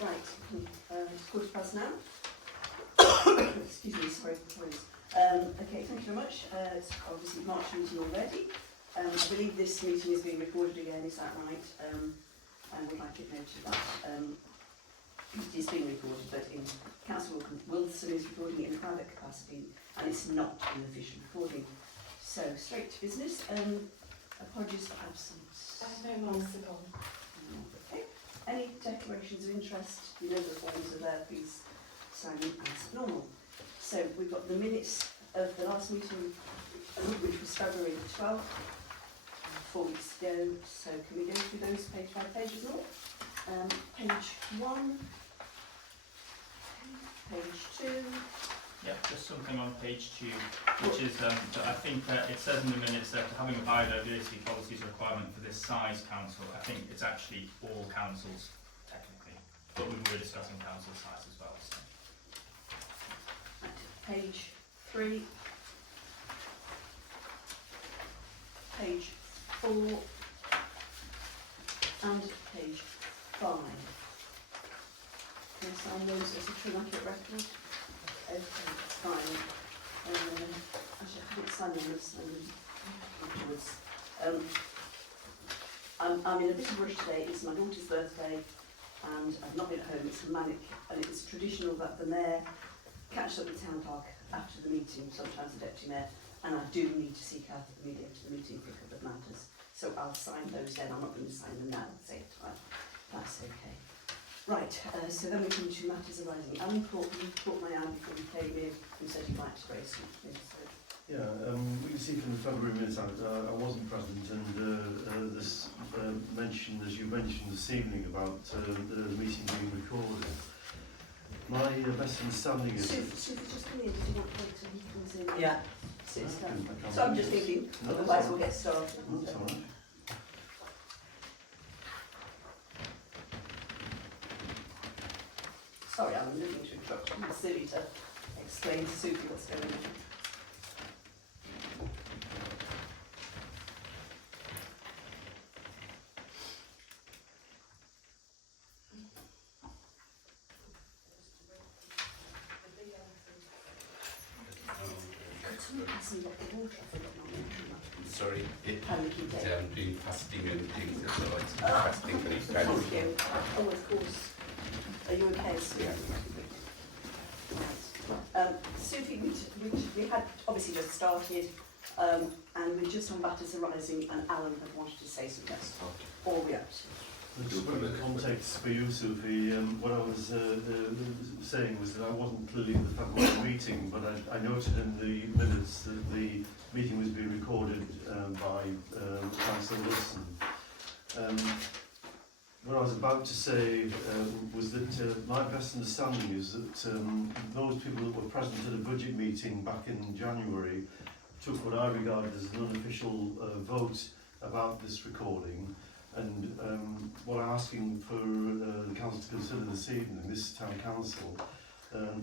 Right, quarter past now. Excuse me, sorry. Okay, thank you very much. It's obviously March meeting already. I believe this meeting is being recorded again, is that right? I would like it noted that it is being recorded, but in Councillor Wilson is recording it in private capacity and it's not an official recording. So, straight to business. Apologies for absence. No more, Sir Paul. Okay. Any declarations of interest? You know the forms are there, please sign them as normal. So we've got the minutes of the last meeting, which was February the 12th, 4 weeks ago. So can we go through those page by page as well? Page 1, page 2. Yeah, just something on page 2, which is that I think it says in the minutes that having a biodiversity policy is a requirement for this size council. I think it's actually all councils, technically, but we were discussing council size as well. So. Page 3, page 4, and page 5. Can I sign those as a true accurate record? Okay, fine. Actually, I can't sign them afterwards. I'm in a bit of a rush today. It's my daughter's birthday, and I've not been at home. It's manic, and it's traditional that the mayor catches up at the town park after the meeting, sometimes the deputy mayor, and I do need to see Kath immediately after the meeting for a couple of matters. So I'll sign those then. I'm not going to sign them now at the same time. That's okay. Right, so then we come to matters arising. Alan caught my eye before we came in and said he'd like to raise something. So. Yeah, we can see from the February minutes I wasn't present, and this mention, as you mentioned this evening, about the meeting being recorded. My best understanding is... Susie, just come in. Did you want to wait till he comes in? Yeah. So I'm just thinking, no, otherwise we'll get started. No, that's all right. Sorry, I'm looking to interrupt. It's silly to explain to Susie what's going on. Sorry, doing fasting and things, so it's fasting and it's kind Thank you. Oh, of course. Are you okay, Sophie? Yeah. Right. Sophie, we had obviously just started, and we're just on matters arising, and Alan had wanted to say something else. Or we up to? Just for the context for you, Sophie, what I was saying was that I wasn't clearly at the February meeting, but I noted in the minutes that the meeting was being recorded by Councillor Wilson. What I was about to say was that my best understanding is that those people that were present at a budget meeting back in January took what I regarded as an unofficial vote about this recording. And what I'm asking for the council to consider this evening, this town council,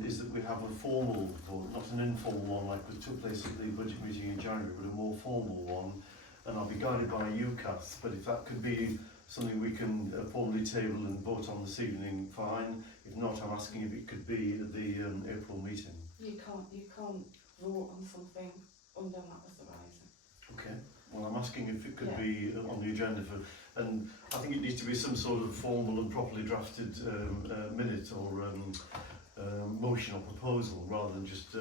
is that we have a formal vote, not an informal one like what took place at the budget meeting in January, but a more formal one. And I'll be guided by UCAS, but if that could be something we can formally table and vote on this evening, fine. If not, I'm asking if it could be at the April meeting. You can't vote on something under matters arising. Okay. Well, I'm asking if it could be on the agenda for, and I think it needs to be some sort of formal and properly drafted minute or motion or proposal, rather than just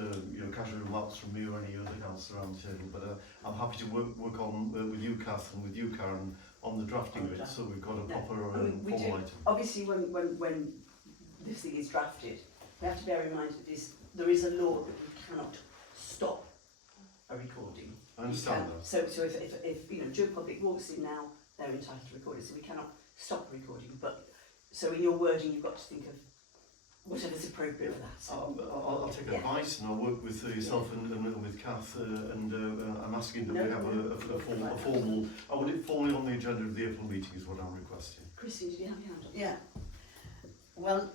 casual remarks from me or any other councillor around the table. But I'm happy to work on with you, Kath, and with you, Karen, on the drafting of it, so we've got a proper formal item. Obviously, when this thing is drafted, we have to bear in mind that there is a law that we cannot stop a recording. I understand that. So if Joe Public walks in now, they're entitled to record it, so we cannot stop the recording. But so in your wording, you've got to think of whatever's appropriate for that. So. I'll take advice, and I'll work with yourself and with Kath, and I'm asking that we have a formal. I want it formally on the agenda of the April meeting is what I'm requesting. Christine, did you have your hand up? Yeah. Well,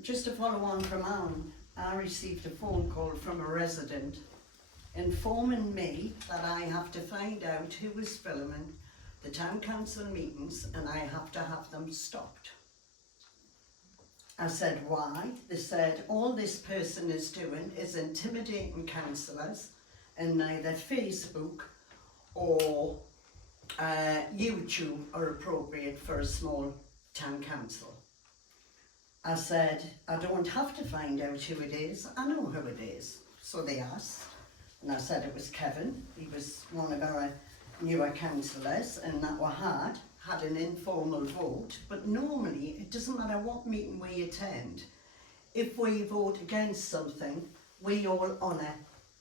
just to follow on from Anne, I received a phone call from a resident informing me that I have to find out who was filming the town council meetings and I have to have them stopped. I said, why? They said, all this person is doing is intimidating councillors, and neither Facebook or YouTube are appropriate for a small town council. I said, I don't have to find out who it is, I know who it is. So they asked, and I said it was Kevin. He was one of our newer councillors, and that we had an informal vote, but normally it doesn't matter what meeting we attend. If we vote against something, we all honour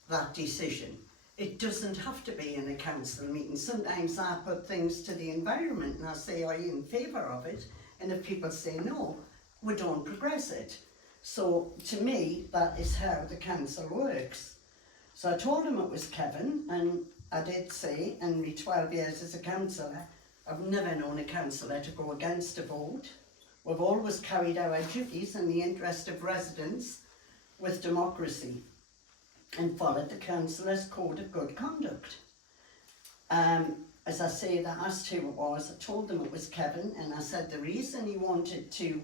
that decision. It doesn't have to be in a council meeting. Sometimes I put things to the environment and I say, are you in favour of it? And if people say no, we don't progress it. So to me, that is how the council works. So I told him it was Kevin, and I did say, in my 12 years as a councillor, I've never known a councillor to go against a vote. We've always carried our duties in the interest of residents with democracy and followed the councillor's code of good conduct. As I say, they asked who it was. I told them it was Kevin, and I said the reason he wanted to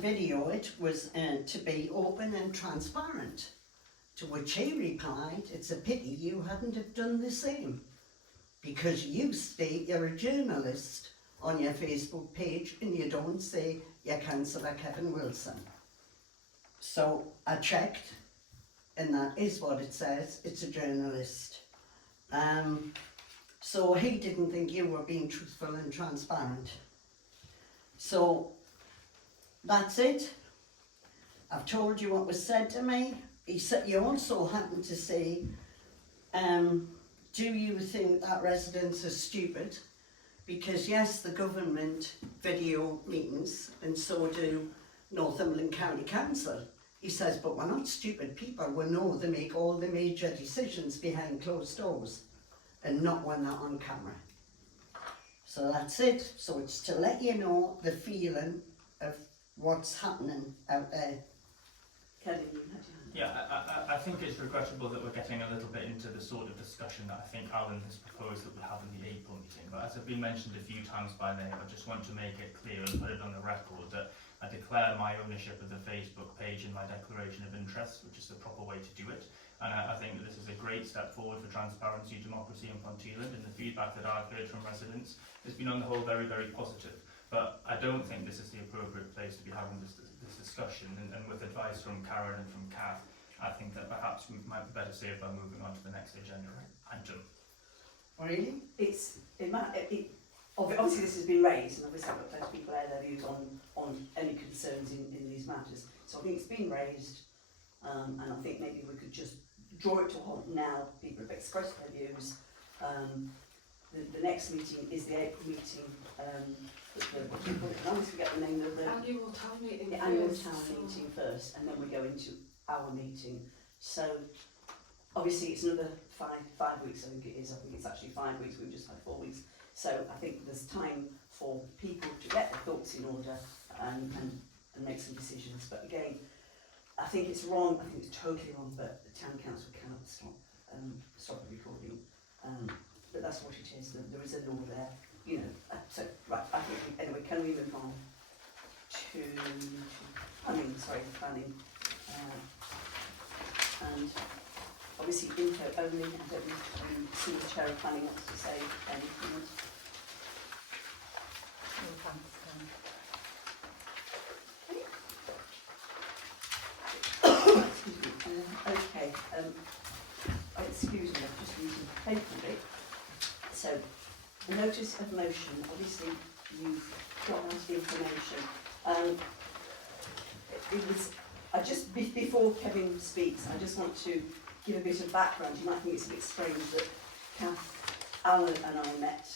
video it was to be open and transparent. To which he replied, it's a pity you hadn't have done the same, because you state you're a journalist on your Facebook page and you don't say you're Councillor Kevin Wilson. So I checked, and that is what it says, it's a journalist. So he didn't think you were being truthful and transparent. So that's it. I've told you what was said to me. He said, you also happened to say, do you think that residents are stupid? Because yes, the government video meetings, and so do Northumberland County Council. He says, but we're not stupid people. We know they make all the major decisions behind closed doors and not when they're on camera. So that's it. So it's to let you know the feeling of what's happening out there. Kevin, you had your hand. Yeah, I think it's regrettable that we're getting a little bit into the sort of discussion that I think Alan has proposed that we'll have in the April meeting. But as has been mentioned a few times by name, I just want to make it clear and put it on the record that I declare my ownership of the Facebook page in my declaration of interest, which is the proper way to do it. And I think that this is a great step forward for transparency, democracy in Ponteland, and the feedback that I've heard from residents has been on the whole very, very positive. But I don't think this is the appropriate place to be having this discussion, and with advice from Karen and from Kath, I think that perhaps we might be better saved by moving on to the next agenda item. Really? Obviously this has been raised, and obviously I've got plenty of people air their views on any concerns in these matters. So I think it's been raised, and I think maybe we could just draw it to a halt now. People have expressed their views. The next meeting is the April meeting. Once we get the name of the Annual town meeting. the annual town meeting first, and then we go into our meeting. So obviously it's another five weeks. I think it is. I think it's actually 5 weeks. We've just had 4 weeks. So I think there's time for people to get their thoughts in order and make some decisions. But again, I think it's wrong. I think it's totally wrong. But the town council cannot stop the recording. But that's what it is. There is a law there. You know, so right, I think, anyway, can we move on to planning, and obviously info only. I don't know if the chair of planning wants to say anything. Okay, excuse me, I'm just reading the paper bit. So, the notice of motion, obviously you've got that information. Before Kevin speaks, I just want to give a bit of background. You might think it's a bit strange that Kath, Alan and I met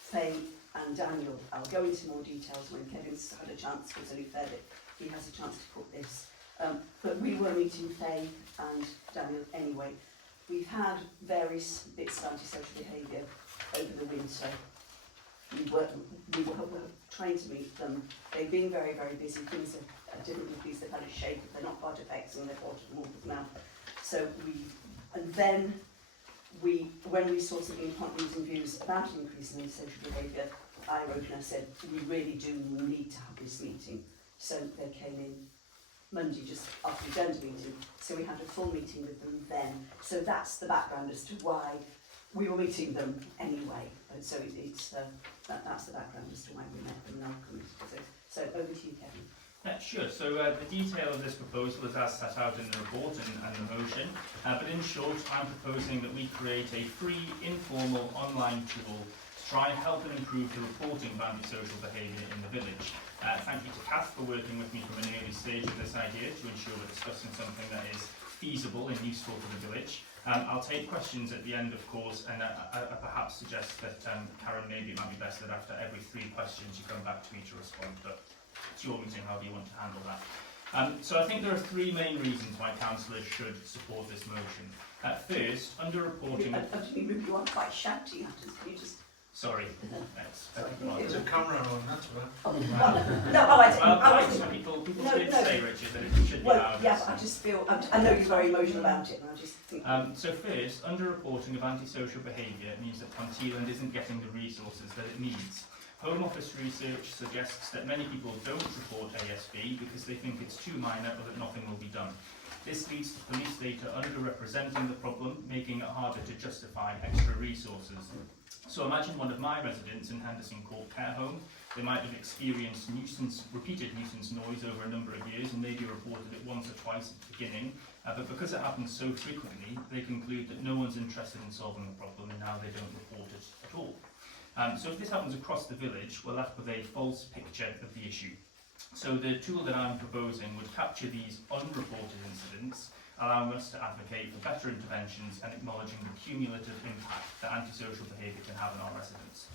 Faye and Daniel. I'll go into more details when Kevin's had a chance, because it's only fair that he has a chance to put this. But we were meeting Faye and Daniel anyway. We've had various bits of antisocial behaviour over the winter. We were trying to meet them. They've been very, very busy. Things are different with these. They've had a shake. They're not quite affecting. They're part of them all now. So when we saw something in Ponteland views about increasing antisocial behaviour, I wrote and I said, we really do need to have this meeting. So they came in Monday just after the agenda meeting, so we had a full meeting with them then. So that's the background as to why we were meeting them anyway. And so that's the background as to why we met them and our committee. So over to you, Kevin. Sure, so the detail of this proposal is as set out in the report and the motion, but in short I'm proposing that we create a free, informal online tool to try and help and improve the reporting of antisocial behaviour in the village. Thank you to Kath for working with me from an early stage of this idea to ensure we're discussing something that is feasible and useful to the village. I'll take questions at the end, of course, and I perhaps suggest that, Karen, maybe it might be best that after every 3 questions you come back to me to respond, but it's your meeting, however you want to handle that. So I think there are 3 main reasons why councillors should support this motion. First, under reporting... You are quite shouty at us, can you just... Sorry. There's a camera on, that's why. People did say, Richard, that it should be loud. Yeah, but I just feel... I know he's very emotional about it, and I just think... So first, under reporting of antisocial behaviour means that Ponteland isn't getting the resources that it needs. Home Office research suggests that many people don't report ASB because they think it's too minor or that nothing will be done. This leads to police data underrepresenting the problem, making it harder to justify extra resources. So imagine one of my residents in Henderson Court Care Home. They might have experienced repeated nuisance noise over a number of years and maybe reported it once or twice at the beginning, but because it happens so frequently, they conclude that no one's interested in solving the problem and now they don't report it at all. So if this happens across the village, we're left with a false picture of the issue. So the tool that I'm proposing would capture these unreported incidents, allowing us to advocate for better interventions and acknowledging the cumulative impact that antisocial behaviour can have on our residents.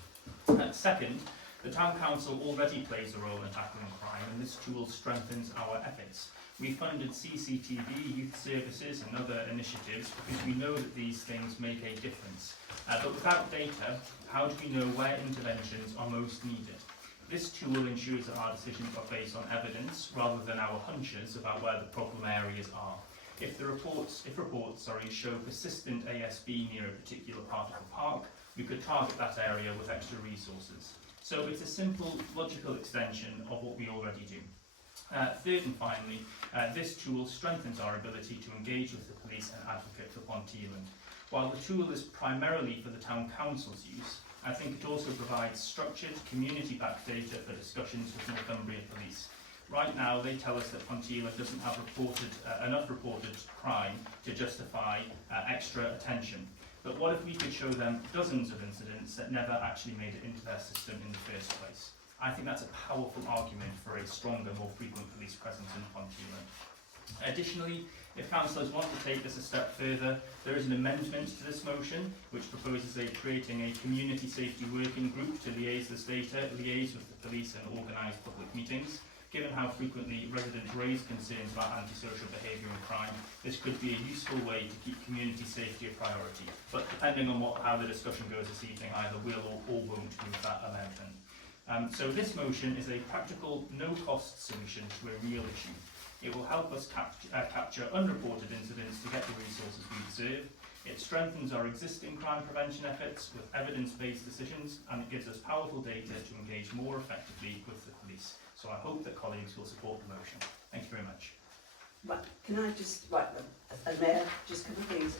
Second, the Town Council already plays a role in tackling crime, and this tool strengthens our efforts. We funded CCTV, youth services and other initiatives because we know that these things make a difference. But without data, how do we know where interventions are most needed? This tool ensures that our decisions are based on evidence rather than our hunches about where the problem areas are. If reports show persistent ASB near a particular part of the park, we could target that area with extra resources. So it's a simple, logical extension of what we already do. Third and finally, this tool strengthens our ability to engage with the police and advocate for Ponteland. While the tool is primarily for the Town Council's use, I think it also provides structured, community-backed data for discussions with Northumberland Police. Right now, they tell us that Ponteland doesn't have enough reported crime to justify extra attention. But what if we could show them dozens of incidents that never actually made it into their system in the first place? I think that's a powerful argument for a stronger, more frequent police presence in Ponteland. Additionally, if councillors want to take this a step further, there is an amendment to this motion which proposes creating a community safety working group to liaise this data, liaise with the police and organise public meetings. Given how frequently residents raise concerns about antisocial behaviour and crime, this could be a useful way to keep community safety a priority. But depending on how the discussion goes this evening, either will or won't move that amendment. So this motion is a practical, no-cost solution to a real issue. It will help us capture unreported incidents to get the resources we deserve. It strengthens our existing crime prevention efforts with evidence-based decisions, and it gives us powerful data to engage more effectively with the police. So I hope that colleagues will support the motion. Thank you very much. Right, can I just, as Mayor, just a couple of things.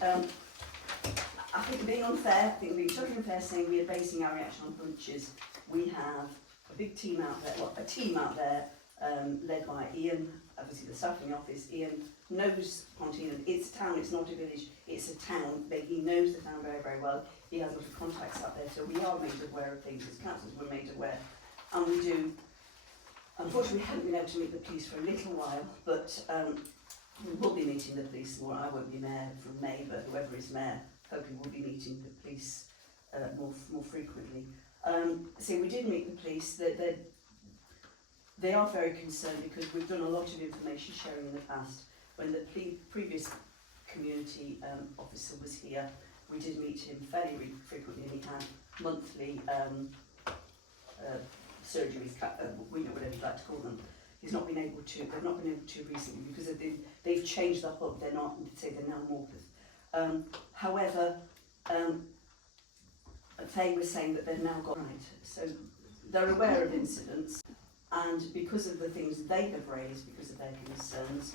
I think being unfair, I think being totally unfair saying we are basing our reaction on hunches. We have a big team out there, a team out there led by Ian, obviously the staffing office. Ian knows Ponteland. It's a town, it's not a village, it's a town. He knows the town very, very well. He has a lot of contacts out there, so we are made aware of things. As councillors, we're made aware. And we do. Unfortunately, we haven't been able to meet the police for a little while, but we will be meeting the police more. I won't be mayor from May, but whoever is mayor, hopefully will be meeting the police more frequently. So we did meet the police. They are very concerned because we've done a lot of information sharing in the past. When the previous community officer was here, we did meet him fairly frequently, and he had monthly surgeries, we know whatever you'd like to call them. They've not been able to recently because they've changed the hub. They're now Morpeth. However, Faye was saying that they've now got right. So they're aware of incidents, and because of the things they have raised, because of their concerns,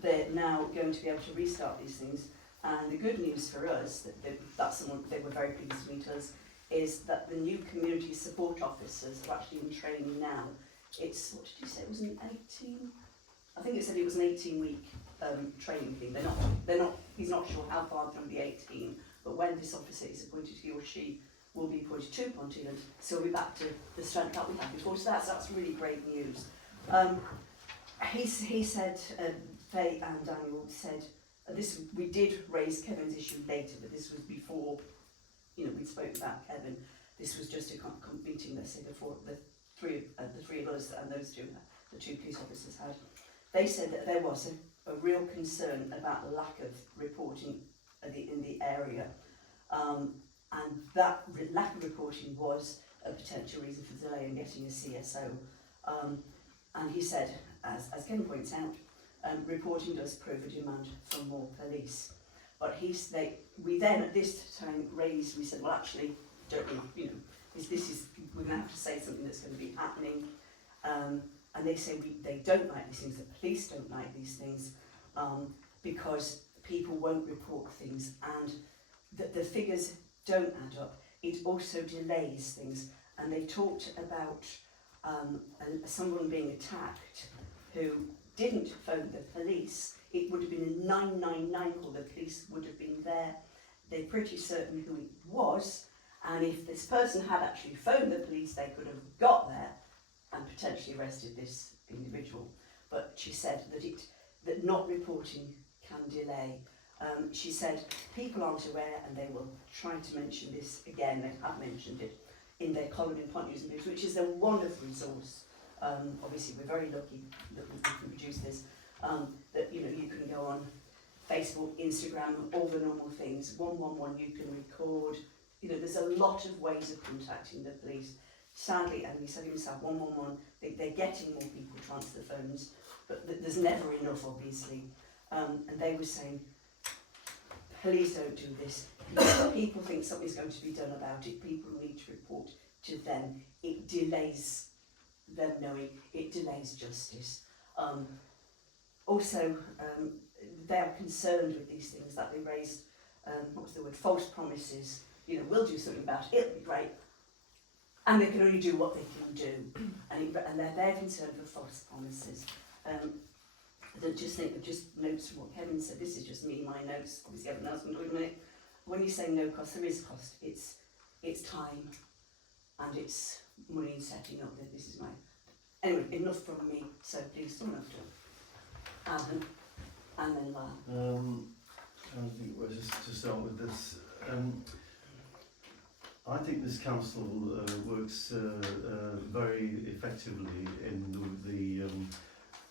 they're now going to be able to restart these things. And the good news for us, that's someone they were very pleased to meet us, is that the new community support officers are actually in training now. It's, what did you say, it was an 18? I think it said it was an 18-week training thing. They're not, he's not sure how far through the 18, but when this officer is appointed, he or she will be appointed to Ponteland, so we'll be back to the strength that we had before. So that's really great news. He said, Faye and Daniel said, this, we did raise Kevin's issue later, but this was before, you know, we'd spoken about Kevin. This was just a meeting, let's say, before the three of us and those two, the two police officers had. They said that there was a real concern about lack of reporting in the area, and that lack of reporting was a potential reason for delay in getting a CSO. And he said, as Ken points out, reporting does prove a demand for more police. But we then at this time raised, we said, well, actually, don't we, you know, this is, we're going to have to say something that's going to be happening. And they say they don't like these things, the police don't like these things, because people won't report things, and the figures don't add up. It also delays things. And they talked about someone being attacked who didn't phone the police. It would have been a 999 call, the police would have been there. They're pretty certain who it was, and if this person had actually phoned the police, they could have got there and potentially arrested this individual. But she said that not reporting can delay. She said people aren't aware, and they will try to mention this again. They have mentioned it in their column in Ponteland Park, which is a wonderful resource. Obviously, we're very lucky that we can produce this. That, you know, you can go on Facebook, Instagram, all the normal things. 111, you can record. You know, there's a lot of ways of contacting the police. Sadly, and he said himself, 111, they're getting more people to answer the phones, but there's never enough, obviously. And they were saying, please don't do this. People think something's going to be done about it. People need to report to them. It delays them knowing, it delays justice. Also, they are concerned with these things that they raised, what was the word, false promises. You know, we'll do something about it, it'll be great. And they can only do what they can do. And they're concerned for false promises. Just notes from what Kevin said, this is just me, my notes, obviously everyone else can do it in a minute. When you say no cost, there is cost. It's time, and it's money in setting up. This is my... Anyway, enough from me, so please, someone else do it. Alan, and then Lyle. I think we're just to start with this. I think this council works very effectively in the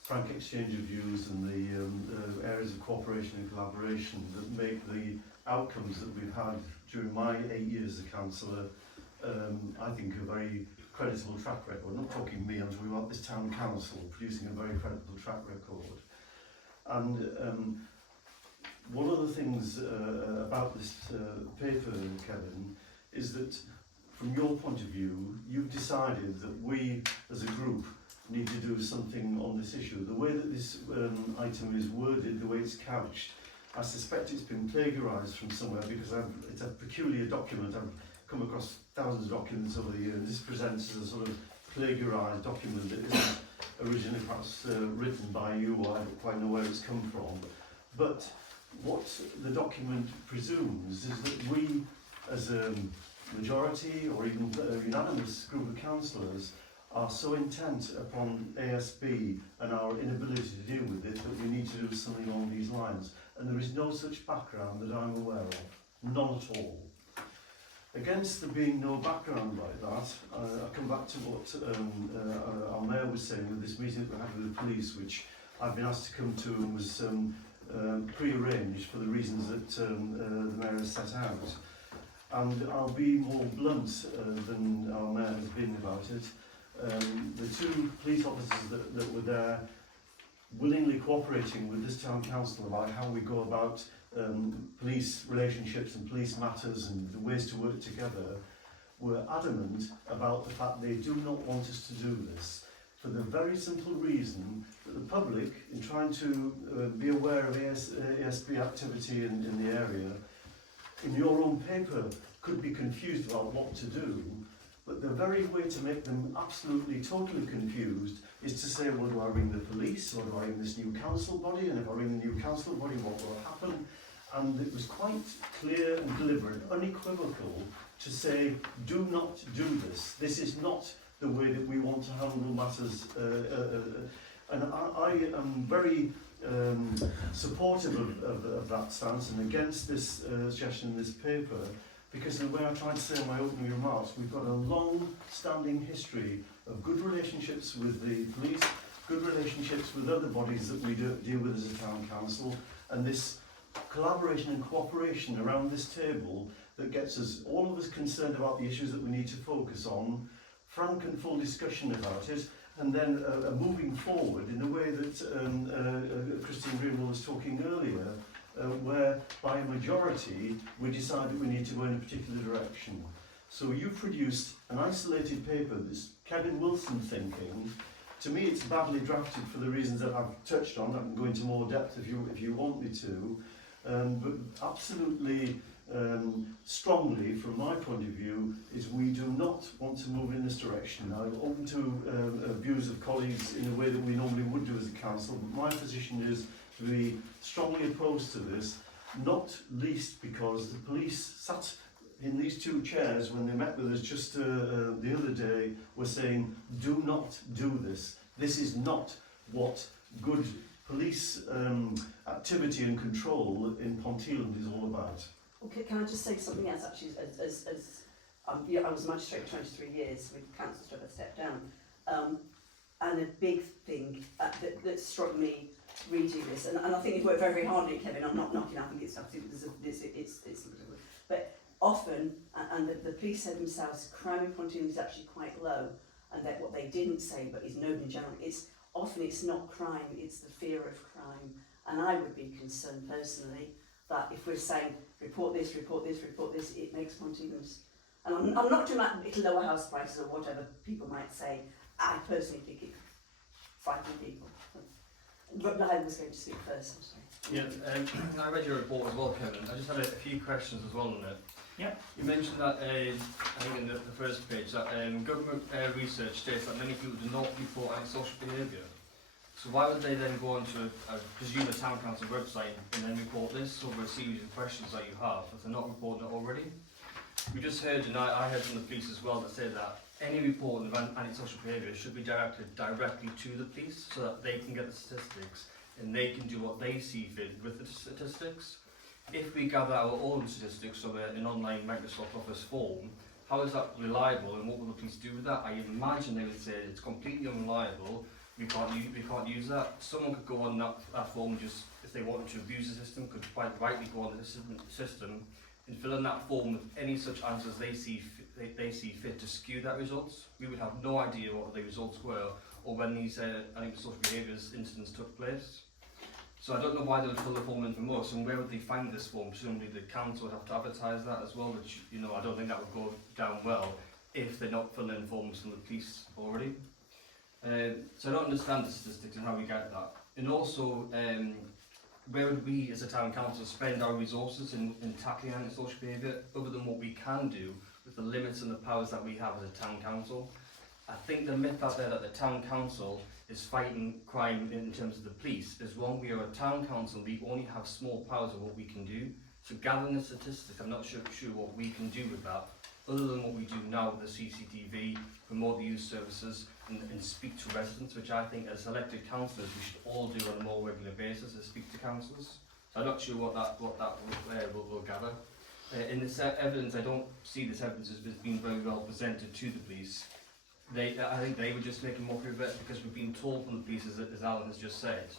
frank exchange of views and the areas of cooperation and collaboration that make the outcomes that we've had during my 8 years as a councillor, I think, a very creditable track record. I'm not talking me, I'm talking about this town council producing a very creditable track record. And one of the things about this paper, Kevin, is that from your point of view, you've decided that we as a group need to do something on this issue. The way that this item is worded, the way it's couched, I suspect it's been plagiarised from somewhere, because it's a peculiar document. I've come across thousands of documents over the years, and this presents as a sort of plagiarised document that isn't originally perhaps written by you, or I don't quite know where it's come from. But what the document presumes is that we, as a majority or even a unanimous group of councillors, are so intent upon ASB and our inability to deal with it that we need to do something along these lines. And there is no such background that I'm aware of, none at all. Against there being no background like that, I come back to what our mayor was saying with this meeting that we had with the police, which I've been asked to come to and was pre-arranged for the reasons that the mayor has set out. And I'll be more blunt than our mayor has been about it. The two police officers that were there willingly cooperating with this town council about how we go about police relationships and police matters and the ways to work together were adamant about the fact they do not want us to do this, for the very simple reason that the public, in trying to be aware of ASB activity in the area, in your own paper could be confused about what to do, but the very way to make them absolutely, totally confused is to say, well, do I ring the police, or do I ring this new council body, and if I ring the new council body, what will happen? And it was quite clear and deliberate, unequivocal, to say, do not do this. This is not the way that we want to handle matters. And I am very supportive of that stance and against this suggestion in this paper, because the way I tried to say in my opening remarks, we've got a long-standing history of good relationships with the police, good relationships with other bodies that we deal with as a town council, and this collaboration and cooperation around this table that gets us, all of us, concerned about the issues that we need to focus on, frank and full discussion about it, and then moving forward in the way that Christine Greenwell was talking earlier, where by a majority we decide that we need to go in a particular direction. So you produced an isolated paper, this Kevin Wilson thinking. To me it's badly drafted for the reasons that I've touched on. I can go into more depth if you want me to, but absolutely strongly from my point of view is we do not want to move in this direction. I'm open to views of colleagues in a way that we normally would do as a council, but my position is to be strongly opposed to this, not least because the police sat in these two chairs when they met with us just the other day were saying, do not do this. This is not what good police activity and control in Ponteland is all about. Okay, can I just say something else actually, as I was a magistrate for 23 years with council stuff, I stepped down, and a big thing that struck me reading this, and I think you've worked very, very hard on it, Kevin, I'm not knocking, I think it's but often, and the police said themselves, crime in Ponteland is actually quite low, and that what they didn't say, but is known in general, it's not crime, it's the fear of crime, and I would be concerned personally that if we're saying report this, it makes Ponteland, and I'm not talking about little lower house prices or whatever people might say. I personally think it frightens people. But I was going to speak first. I'm sorry. Yeah, I read your report as well, Kevin. I just had a few questions as well on it. Yeah. You mentioned that, I think in the first page, that government research states that many people do not report antisocial behaviour. So why would they then go onto I presume a town council website and then report this over a series of questions that you have if they're not reporting it already? We just heard, and I heard from the police as well, that said that any reporting of antisocial behaviour should be directed directly to the police so that they can get the statistics and they can do what they see fit with the statistics. If we gather our own statistics from an online Microsoft Office form, how is that reliable and what will the police do with that? I imagine they would say it's completely unreliable, we can't use that. Someone could go on that form just, if they wanted to abuse the system, could quite rightly go on the system and fill in that form with any such answers they see fit to skew that results. We would have no idea what the results were or when these antisocial behaviours incidents took place. So I don't know why they would fill the form in from us, and where would they find this form? Presumably the council would have to advertise that as well, which, you know, I don't think that would go down well if they're not filling in forms from the police already. So I don't understand the statistics and how we get that. And also, where would we as a town council spend our resources in tackling antisocial behaviour other than what we can do with the limits and the powers that we have as a town council? I think the myth out there that the town council is fighting crime in terms of the police is wrong. We are a town council, we only have small powers of what we can do. So gathering the statistics, I'm not sure what we can do with that, other than what we do now with the CCTV, promote the youth services and speak to residents, which I think as elected councillors we should all do on a more regular basis, is speak to councillors. So I'm not sure what that will gather. In this evidence, I don't see this evidence as being very well presented to the police. I think they were just making mockery of it because we've been told from the police, as Alan has just said,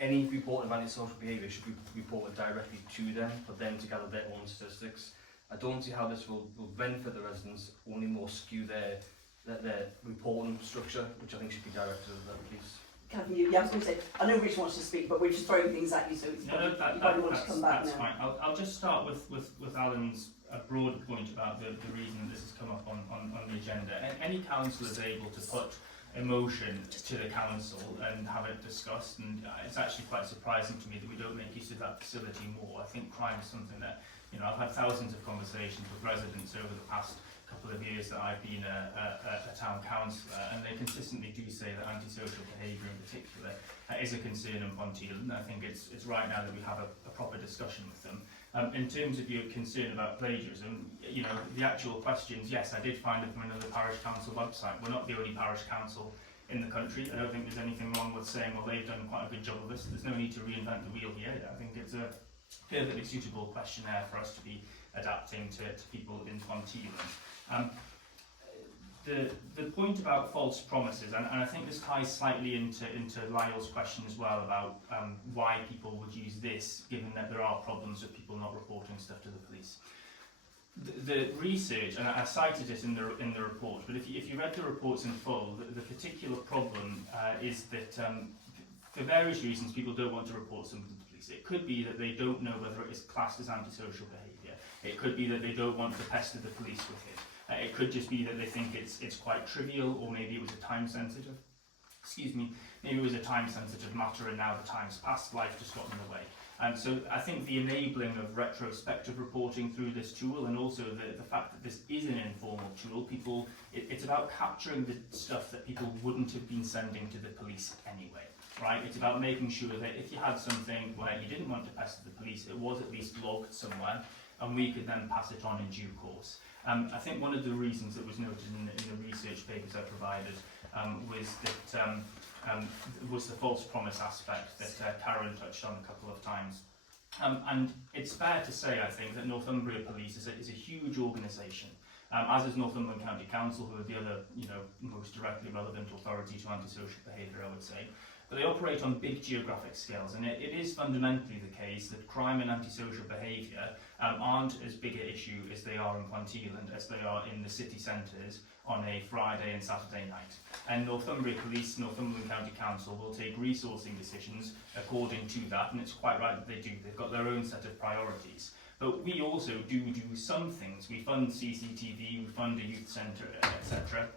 any report of antisocial behaviour should be reported directly to them for them to gather their own statistics. I don't see how this will benefit the residents, only more skew their reporting structure, which I think should be directed at the police. Catherine, I was going to say, I know Rich wants to speak, but we're just throwing things at you, so it's probably, you probably want to come back that's now. fine. I'll just start with Alan's broader point about the reason that this has come up on the agenda. Any council is able to put a motion to the council and have it discussed, and it's actually quite surprising to me that we don't make use of that facility more. I think crime is something that, you know, I've had thousands of conversations with residents over the past couple of years that I've been a town councillor, and they consistently do say that antisocial behaviour in particular is a concern in Ponteland, and I think it's right now that we have a proper discussion with them. In terms of your concern about plagiarism, you know, the actual questions, yes, I did find them from another parish council website. We're not the only parish council in the country. I don't think there's anything wrong with saying, well, they've done quite a good job of this. There's no need to reinvent the wheel here. I think it's a perfectly suitable questionnaire for us to be adapting to people in Ponteland. The point about false promises, and I think this ties slightly into Lyle's question as well about why people would use this, given that there are problems with people not reporting stuff to the police. The research, and I cited it in the report, but if you read the reports in full, the particular problem is that for various reasons people don't want to report something to the police. It could be that they don't know whether it is classed as antisocial behaviour. It could be that they don't want to pester the police with it. It could just be that they think it's quite trivial, or maybe it was a time-sensitive, maybe it was a time-sensitive matter and now the time's passed, life just got in the way. And so I think the enabling of retrospective reporting through this tool, and also the fact that this is an informal tool, it's about capturing the stuff that people wouldn't have been sending to the police anyway, right? It's about making sure that if you had something where you didn't want to pester the police, it was at least logged somewhere, and we could then pass it on in due course. I think one of the reasons that was noted in the research papers I provided was the false promise aspect that Karen touched on a couple of times. And it's fair to say, I think, that Northumbria Police is a huge organisation, as is Northumberland County Council, who are the other, you know, most directly relevant authority to antisocial behaviour, I would say. But they operate on big geographic scales, and it is fundamentally the case that crime and antisocial behaviour aren't as big an issue as they are in Ponteland, as they are in the city centres on a Friday and Saturday night. And Northumbria Police, Northumberland County Council will take resourcing decisions according to that, and it's quite right that they do. They've got their own set of priorities. But we also do some things. We fund CCTV, we fund a youth centre, etc.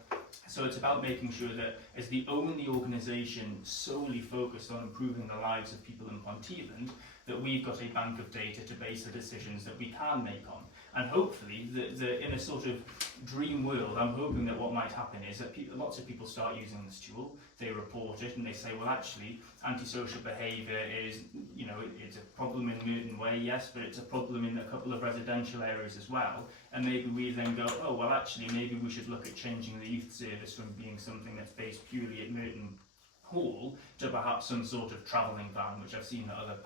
So it's about making sure that as the only organisation solely focused on improving the lives of people in Ponteland, that we've got a bank of data to base the decisions that we can make on. And hopefully, in a sort of dream world, I'm hoping that what might happen is that lots of people start using this tool, they report it, and they say, well, actually, antisocial behaviour is, you know, it's a problem in Merton Way, yes, but it's a problem in a couple of residential areas as well. And maybe we then go, oh, well, actually, maybe we should look at changing the youth service from being something that's based purely at Merton Hall to perhaps some sort of travelling van, which I've seen that other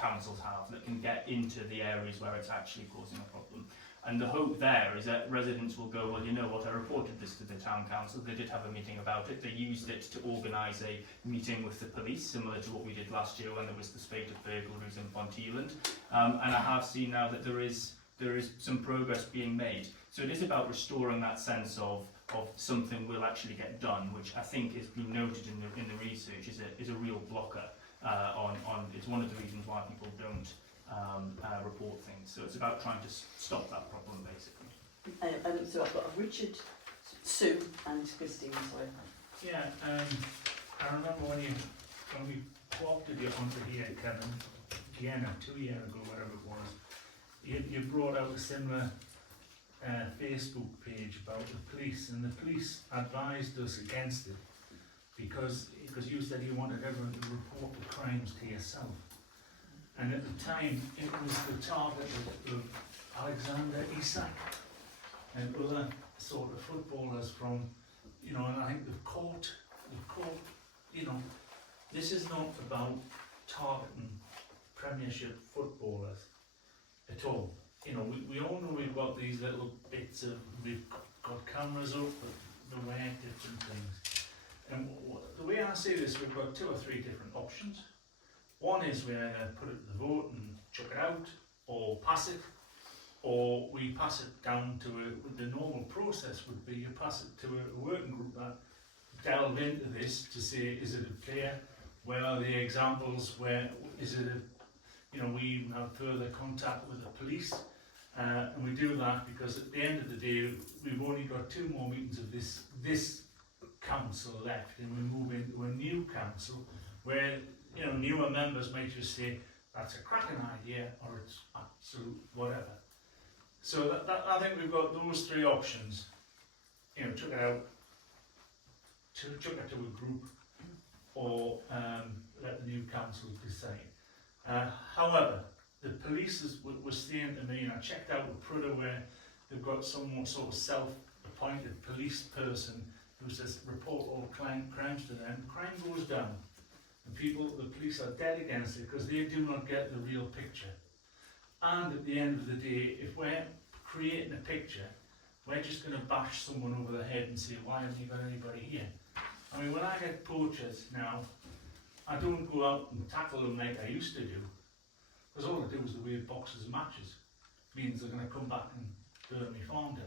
councils have, that can get into the areas where it's actually causing a problem. And the hope there is that residents will go, well, you know what, I reported this to the town council, they did have a meeting about it, they used it to organise a meeting with the police, similar to what we did last year when there was the spate of burglaries in Ponteland. And I have seen now that there is some progress being made. So it is about restoring that sense of something will actually get done, which I think has been noted in the research is a real blocker it's one of the reasons why people don't report things. So it's about trying to stop that problem, basically. So I've got Richard, Sue and Christine, sorry. Yeah, I remember when we co-opted you onto here, Kevin, Vienna, 2 years ago, whatever it was, you brought out a similar Facebook page about the police, and the police advised us against it because you said you wanted everyone to report the crimes to yourself. And at the time, it was the target of Alexander Isak and other sort of footballers from, you know, and I think the court, you know, this is not about targeting Premiership footballers at all. You know, we all know we've got these little bits of, we've got cameras up that wear different things. And the way I see this, we've got 2 or 3 different options. One is we either put it to the vote and chuck it out, or pass it, or we pass it down to the normal process would be you pass it to a working group that delve into this to see, is it a clear, where are the examples, where is it a, you know, we even have further contact with the police, and we do that because at the end of the day we've only got 2 more meetings of this council left, and we move into a new council where, you know, newer members might just say that's a cracking idea or it's absolute whatever. So that I think we've got those 3 options. You know, chuck it out, chuck it to a group, or let the new council decide. However, the police was saying to me, and I checked out with Prudder where they've got some sort of self-appointed police person who says report all crimes to them. Crime goes down. The police are dead against it because they do not get the real picture. And at the end of the day, if we're creating a picture, we're just going to bash someone over the head and say, why haven't you got anybody here? I mean, when I get poachers now, I don't go out and tackle them like I used to do, because all I do is the weird boxes of matches. Means they're going to come back and burn my farm down.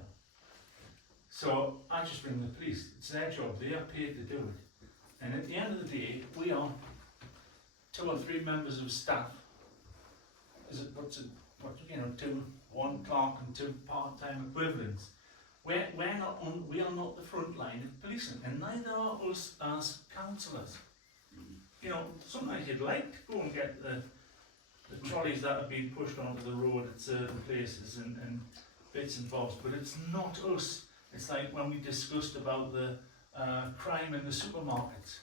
So I just ring the police. It's their job. They are paid to do it. And at the end of the day, we are 2 or 3 members of staff. Is it what's it? What, you know, 1 clerk and 2 part-time equivalents. We are not the front line of policing, and neither are us as councillors. You know, sometimes you'd like to go and get the trolleys that have been pushed onto the road at certain places and bits and bobs, but it's not us. It's like when we discussed about the crime in the supermarkets.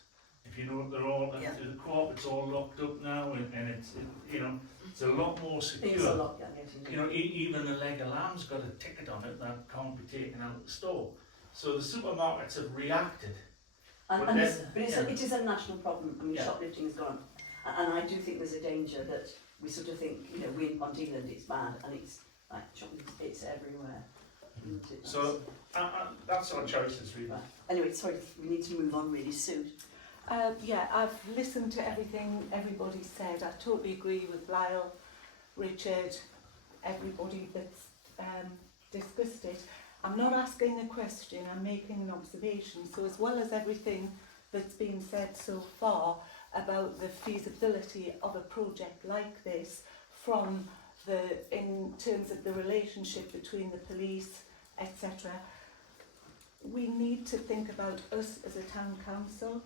If you know, they're all the co-op, it's all locked up now, and it's you know, it's a lot more secure. Things are locked down, You know, even the leg of lamb's got a ticket on it that can't be taken out of the store. So the supermarkets have reacted. but it is a national problem. I mean, shoplifting has gone, and I do think there's a danger that we sort of think, you know, we in Ponteland it's bad, and it's like shoplifting, it's everywhere. So that's our choices, really. Right. Anyway, sorry, we need to move on really soon. Yeah, I've listened to everything everybody said. I totally agree with Lyle, Richard, everybody that's discussed it. I'm not asking a question, I'm making an observation. So as well as everything that's been said so far about the feasibility of a project like this in terms of the relationship between the police, etc., we need to think about us as a town council.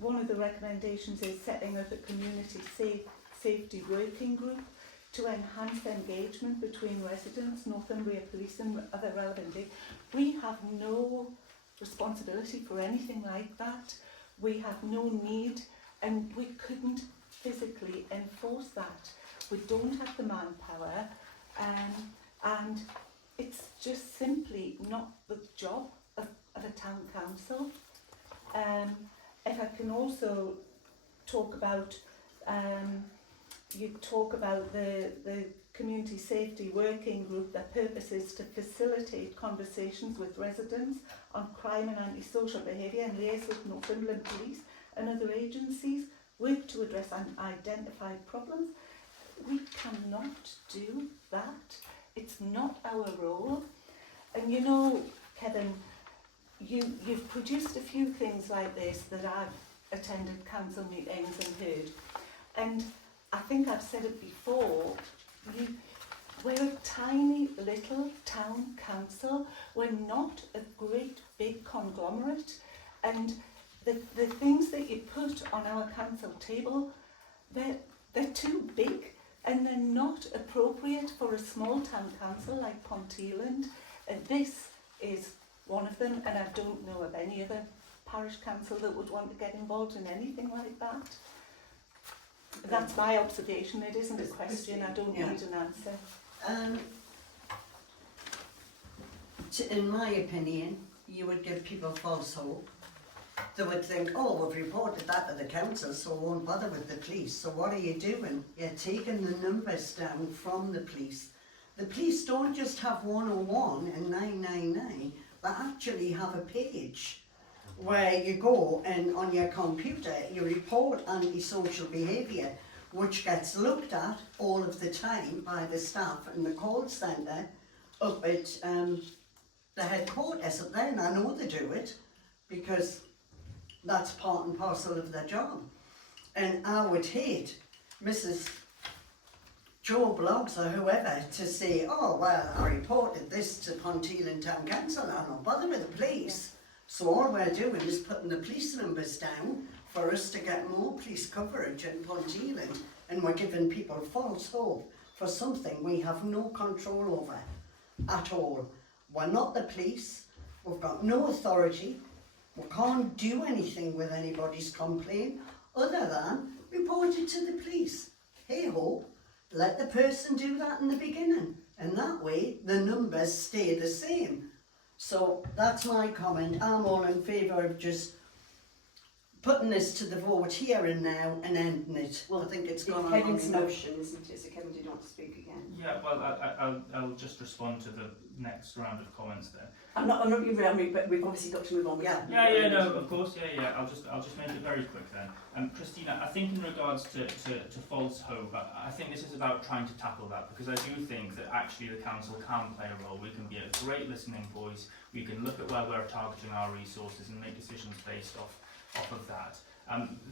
One of the recommendations is setting up a community safety working group to enhance engagement between residents, Northumbria Police and other relevant. We have no responsibility for anything like that. We have no need, and we couldn't physically enforce that. We don't have the manpower, and it's just simply not the job of a town council. If I can also talk about, you talk about the community safety working group. Their purpose is to facilitate conversations with residents on crime and antisocial behaviour and liaise with Northumberland Police and other agencies, work to address and identify problems. We cannot do that. It's not our role. And you know, Kevin, you've produced a few things like this that I've attended council meetings and heard. And I think I've said it before, we're a tiny little town council. We're not a great big conglomerate. And the things that you put on our council table, they're too big and they're not appropriate for a small town council like Ponteland. This is one of them, and I don't know of any other parish council that would want to get involved in anything like that. That's my observation. It isn't a question. I don't need an answer. In my opinion, you would give people false hope. They would think, oh, we've reported that to the council, so we won't bother with the police. So what are you doing? You're taking the numbers down from the police. The police don't just have 101 and 999, but actually have a page where you go and on your computer you report antisocial behaviour, which gets looked at all of the time by the staff in the call centre up at the headquarters up there, and I know they do it. because that's part and parcel of their job. And I would hate Mrs. Joe Bloggs or whoever to say, oh, well, I reported this to Ponteland Town Council, I'm not bothered with the police. So all we're doing is putting the police numbers down for us to get more police coverage in Ponteland, and we're giving people false hope for something we have no control over at all. We're not the police, we've got no authority, we can't do anything with anybody's complaint other than report it to the police. Hey ho, let the person do that in the beginning, and that way the numbers stay the same. So that's my comment. I'm all in favour of just putting this to the vote here and now and ending it. Well, I think it's It's gone on Kevin's long enough. motion, isn't it? So Kevin, did you want to speak again? Yeah, well, I'll just respond to the next round of comments there. I'm not being around me, but we've obviously got to move on. Yeah, no, of course, yeah. I'll just make it very quick then. Christina, I think in regards to false hope, I think this is about trying to tackle that, because I do think that actually the council can play a role. We can be a great listening voice. We can look at where we're targeting our resources and make decisions based off of that.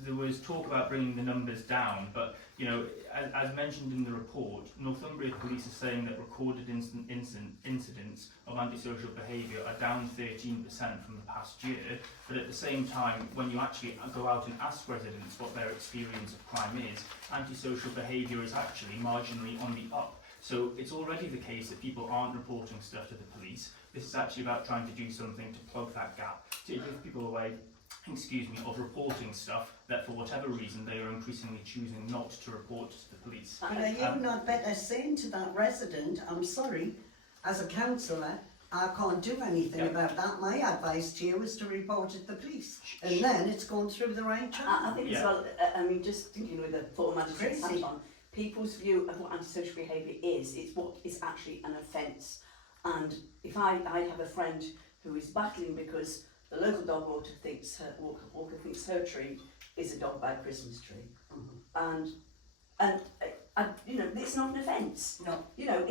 There was talk about bringing the numbers down, but you know, as mentioned in the report, Northumbria Police are saying that recorded incidents of antisocial behaviour are down 13% from the past year, but at the same time, when you actually go out and ask residents what their experience of crime is, antisocial behaviour is actually marginally on the up. So it's already the case that people aren't reporting stuff to the police. This is actually about trying to do something to plug that gap, to give people a way of reporting stuff that for whatever reason they are increasingly choosing not to report to the police. But are you not better saying to that resident, I'm sorry, as a councillor, I can't do anything about that. My advice to you is to report it to the police. And then it's going through the right channel. I think as well, I mean, just thinking with the former magistrate's hat on, people's view of what antisocial behaviour is, it's what is actually an offence. And if I have a friend who is battling because the local dog walker thinks her tree is a dog by Christmas tree, and you know, it's not an offence. No. You know,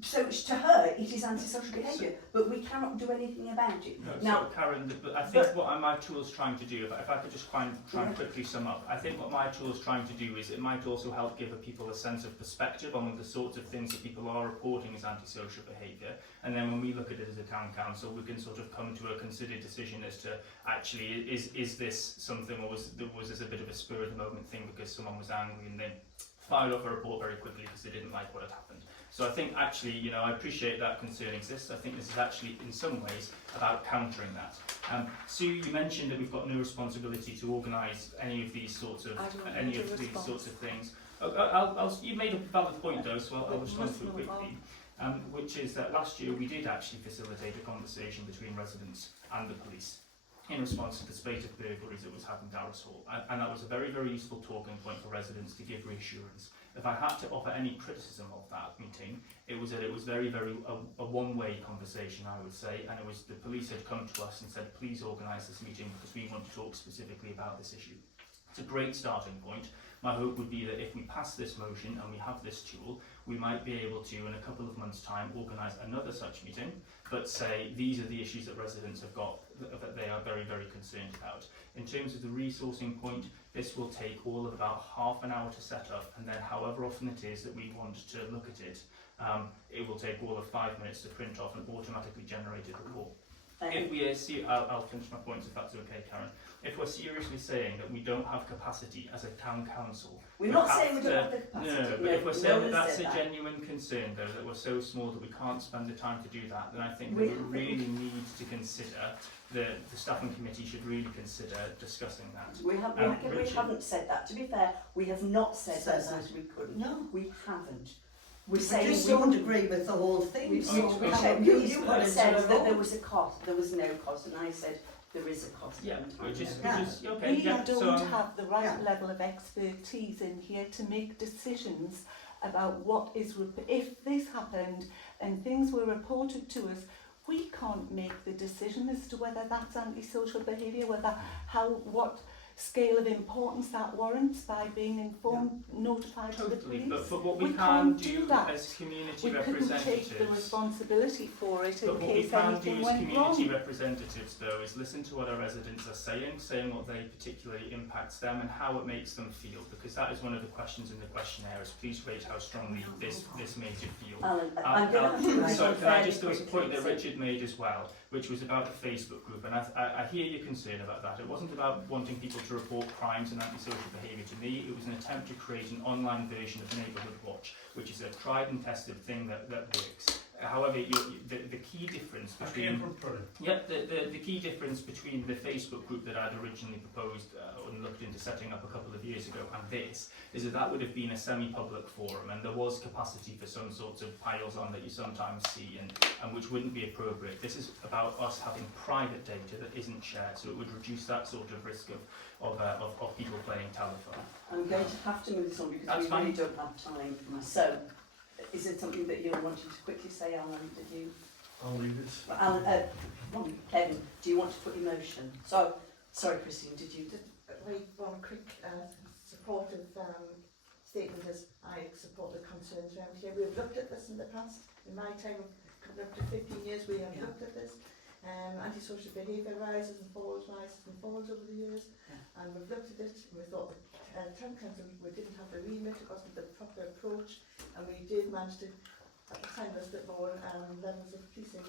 so to her it is antisocial behaviour, but we cannot do anything about it. No, Now, so Karen, but I think what my tool is trying to do, if I could just try and quickly sum up, I think what my tool is trying to do is it might also help give people a sense of perspective on the sorts of things that people are reporting as antisocial behaviour, and then when we look at it as a town council, we can sort of come to a considered decision as to actually is this something, or was this a bit of a spur of the moment thing because someone was angry and then fired off a report very quickly because they didn't like what had happened. So I think actually, you know, I appreciate that concern exists. I think this is actually in some ways about countering that. Sue, you mentioned that we've got no responsibility to organise any of these sorts of things. You made a valid point though, so I'll respond to it quickly. Which is that last year we did actually facilitate a conversation between residents and the police in response to the spate of burglaries that was happening in Darras Hall, and that was a very, very useful talking point for residents to give reassurance. If I had to offer any criticism of that meeting, it was that it was very, very a one-way conversation, I would say, and it was the police had come to us and said, please organise this meeting because we want to talk specifically about this issue. It's a great starting point. My hope would be that if we pass this motion and we have this tool, we might be able to, in a couple of months' time, organise another such meeting, but say these are the issues that residents have got that they are very, very concerned about. In terms of the resourcing point, this will take all of about half an hour to set up, and then however often it is that we want to look at it, it will take all of 5 minutes to print off an automatically generated report. If we see, I'll finish my points if that's okay, Karen. If we're seriously saying that we don't have capacity as a town council, we're not saying we don't have the capacity. No, but if we're saying that that's a genuine concern, though, that we're so small that we can't spend the time to do that, then I think we really need to consider, the staffing committee should really consider discussing that. We haven't said that. To be fair, we have not said that we couldn't. No. We haven't. I just don't agree with the whole thing. You said that there was a cost. There was no cost, and I said there is a cost. Yeah, which is okay. We Yeah, don't have the right level of expertise in here to make decisions about what is. If this happened and things were reported to us, we can't make the decision as to whether that's antisocial behaviour, what scale of importance that warrants by being informed, notified to the Totally, police. but what we We can can't do do that. as community We couldn't representatives... take the responsibility for it in But what we case can do anything as went community wrong. representatives, though, is listen to what our residents are saying what they particularly impacts them and how it makes them feel, because that is one of the questions in the questionnaire, is please rate how strongly this made you feel. Alan, I'm going to have to move So on can I fairly just, there was a point that quickly, Richard made as well, which was about the Facebook group, and I hear your concern about that. It wasn't about wanting people to report crimes and antisocial behaviour to me, it was an attempt to create an online version of Neighbourhood Watch, which is a tried and tested thing that works. However, the key difference between... the key difference between the Facebook group that I'd originally proposed and looked into setting up a couple of years ago and this is that would have been a semi-public forum, and there was capacity for some sorts of piles on that you sometimes see and which wouldn't be appropriate. This is about us having private data that isn't shared, so it would reduce that sort of risk of people playing telephone. I'm going to have to move this on because That's we really fine. don't have time. So, is it something that you're wanting to quickly say, Alan? Did you? I'll leave it. Well, Alan, Kevin, do you want to put your motion? So, sorry, Christine, did you? Just one quick supportive statement as I support the concerns around here. We've looked at this in the past. In my time, coming up to 15 years, we have looked at this. Antisocial behaviour rises and falls over the years, and we've looked at it and we thought the town council, we didn't have the remit, it wasn't the proper approach, and we did manage to, at the time there was a bit more levels of policing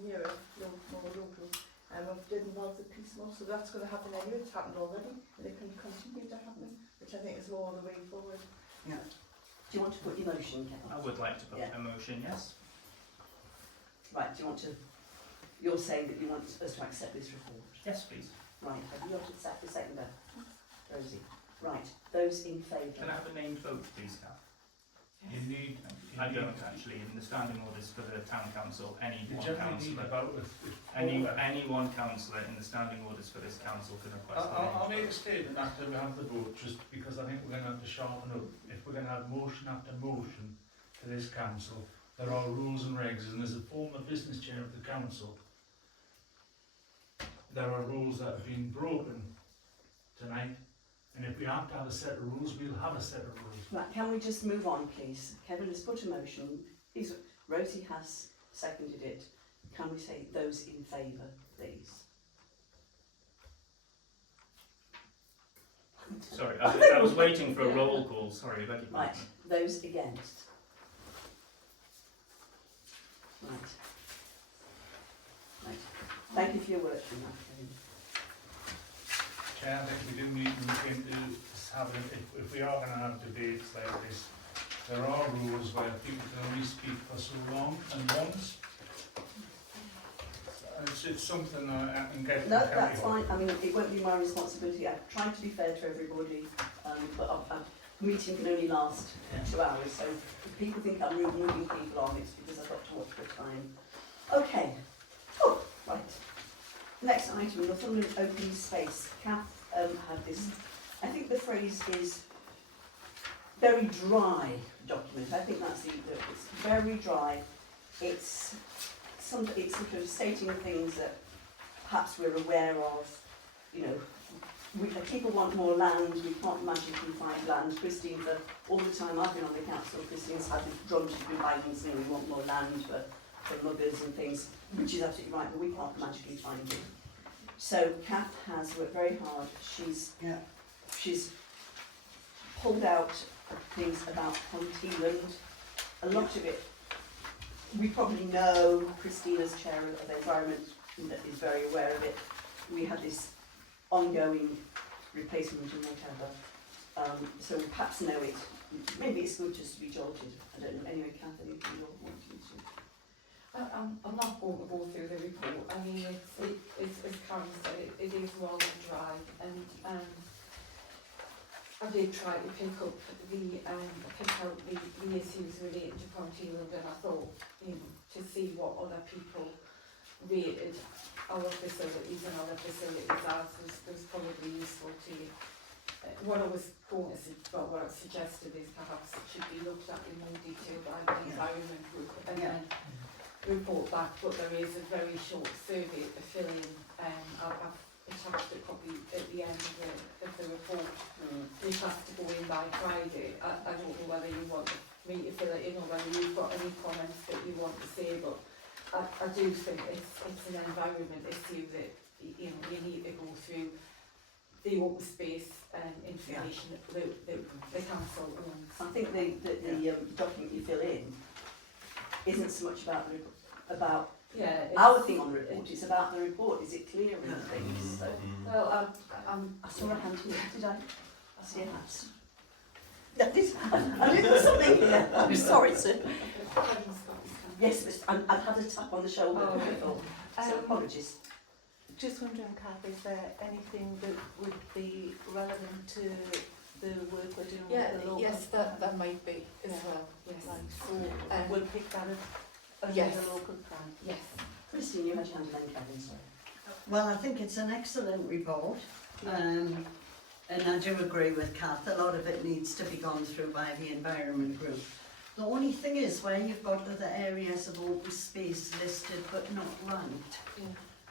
nearer, more local, and we did involve the police more, so that's going to happen anyway. It's happened already and it can continue to happen, which I think is more the way forward. Yeah. Do you want to put your motion, Kevin? I would like to put a motion, yes. Right, do you want to... You're saying that you want us to accept this report? Yes, please. Right, have you got a seconder? Rosie. Right, those in favour? Can I have a named vote, please, Kath? You need... I don't actually. In the standing orders for the town council, any You one generally need councillor, about any one councillor in the standing orders for this council can request a I'll named make a vote. statement after we have the vote, just because I think we're going to have to sharpen up. If we're going to have motion after motion to this council, there are rules and regs, and as a former business chair of the council, there are rules that have been broken tonight, and if we have to have a set of rules, we'll have a set of rules. Right, can we just move on, please? Kevin has put a motion. Rosie has seconded it. Can we say those in favour, please? Sorry, I was waiting for a roll call. Sorry, I beg your Right, pardon. those against? Right. Right. Thank you for your work on that, Kevin. Chair, I think we do need to look into having, if we are going to have debates like this, there are rules where people can only speak for so long and once. It's something I can get. No, that's fine. I mean, it won't be my responsibility. I've tried to be fair to everybody, but a meeting can only last 2 hours, so if people think I'm moving people on, it's because I've got to watch the time. Okay. Oh, right. Next item, Northumberland Open Space. Kath had this, I think the phrase is very dry document. I think that's it's very dry. It's sort of stating things that perhaps we're aware of. You know, people want more land, we can't magically find land. Christine, for all the time I've been on the council, Christine's had this drum to do by and saying we want more land for muggers and things, which is absolutely right, but we can't magically find it. So Kath has worked very hard. She's pulled out things about Ponteland. A lot of it we probably know. Christina's chair of the environment is very aware of it. We have this ongoing replacement and whatever. So we perhaps know it. Maybe it's good just to be jolted. I don't know. Anyway, Kath, anything you're wanting to? I'm not going to go through the report. I mean, it's as Karen said, it is rather dry, and I did try to pick out the issues related to Ponteland, and I thought, you know, to see what other people rated our facilities and other facilities as was probably useful to you. What I was going to what I suggested is perhaps it should be looked at in more detail by the environment group and then report back, but there is a very short survey to fill in. I've attached attached it probably at the end of the report. It has to go in by Friday. I don't know whether you want me to fill it in or whether you've got any comments that you want to say, but I do think it's an environment issue that you need to go through the open space information that the council owns. I think the document you fill in isn't so much about our thing on the report, it's about the report. Is it clear and things? So, well, I saw a hand here, did I? I see a hand. That is, I did something here. I'm sorry, sir. Yes, I've had a tap on the shoulder before, so apologies. Just wondering, Kath, is there anything that would be relevant to the work we're doing with the local? Yes, that might be as well. Yes. Right, so we'll pick that up under yes. the local plan. Yes. Christine, you had your hand then, Kevin, sorry. Well, I think it's an excellent report, and I do agree with Kath, a lot of it needs to be gone through by the environment group. The only thing is where you've got other areas of open space listed but not ranked. Yeah.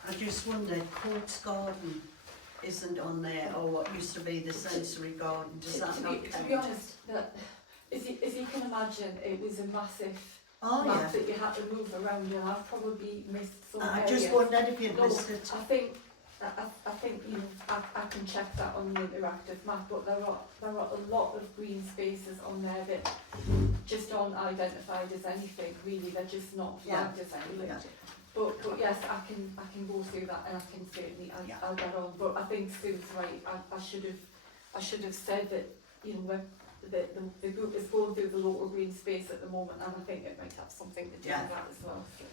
I just wonder, Courts Garden isn't on there, or what used to be the sensory garden, does that not count? To be honest, as you can imagine, it was a massive Oh, map yeah. that you had to move around, and I've probably missed some I areas. just wondered if you'd No, missed it. I think I can check that on the interactive map, but there are a lot of green spaces on there that just aren't identified as anything really. They're just not flagged as anything. Yeah. But yes, I can go through that, and I can certainly I'll get on. But I think Sue's right. I should have said that the group is going through the local green space at the moment, and I think it might have something to do with that as well. So.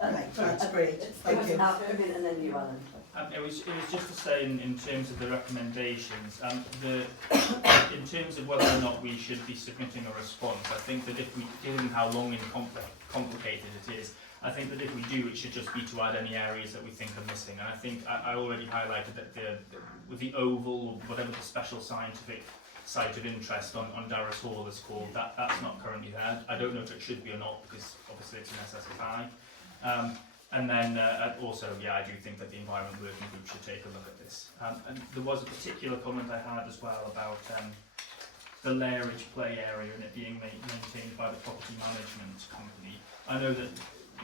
Right, that's great. Thank you. And then you, Alan. It was just to say in terms of the recommendations, in terms of whether or not we should be submitting a response, I think that if we, given how long and complicated it is, I think that if we do, it should just be to add any areas that we think are missing. And I think I already highlighted that with the oval, or whatever the special scientific site of interest on Darras Hall is called, that's not currently there. I don't know if it should be or not, because obviously it's an SSFI. And then also, I do think that the Environment Working Group should take a look at this. And there was a particular comment I had as well about the Lairage play area and it being maintained by the property management company. I know that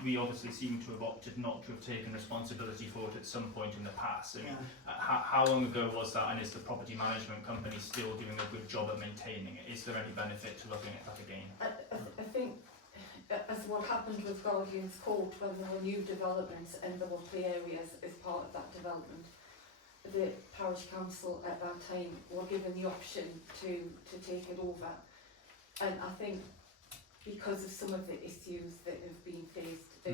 we obviously seem to have opted not to have taken responsibility for it at some point in the past. I mean, how long ago was that, and is the property management company still doing a good job at maintaining it? Is there any benefit to looking at that again? I think, as what happened with Guardian's Court, when there were new developments and there were play areas as part of that development, the parish council at that time were given the option to take it over. And I think because of some of the issues that have been faced, the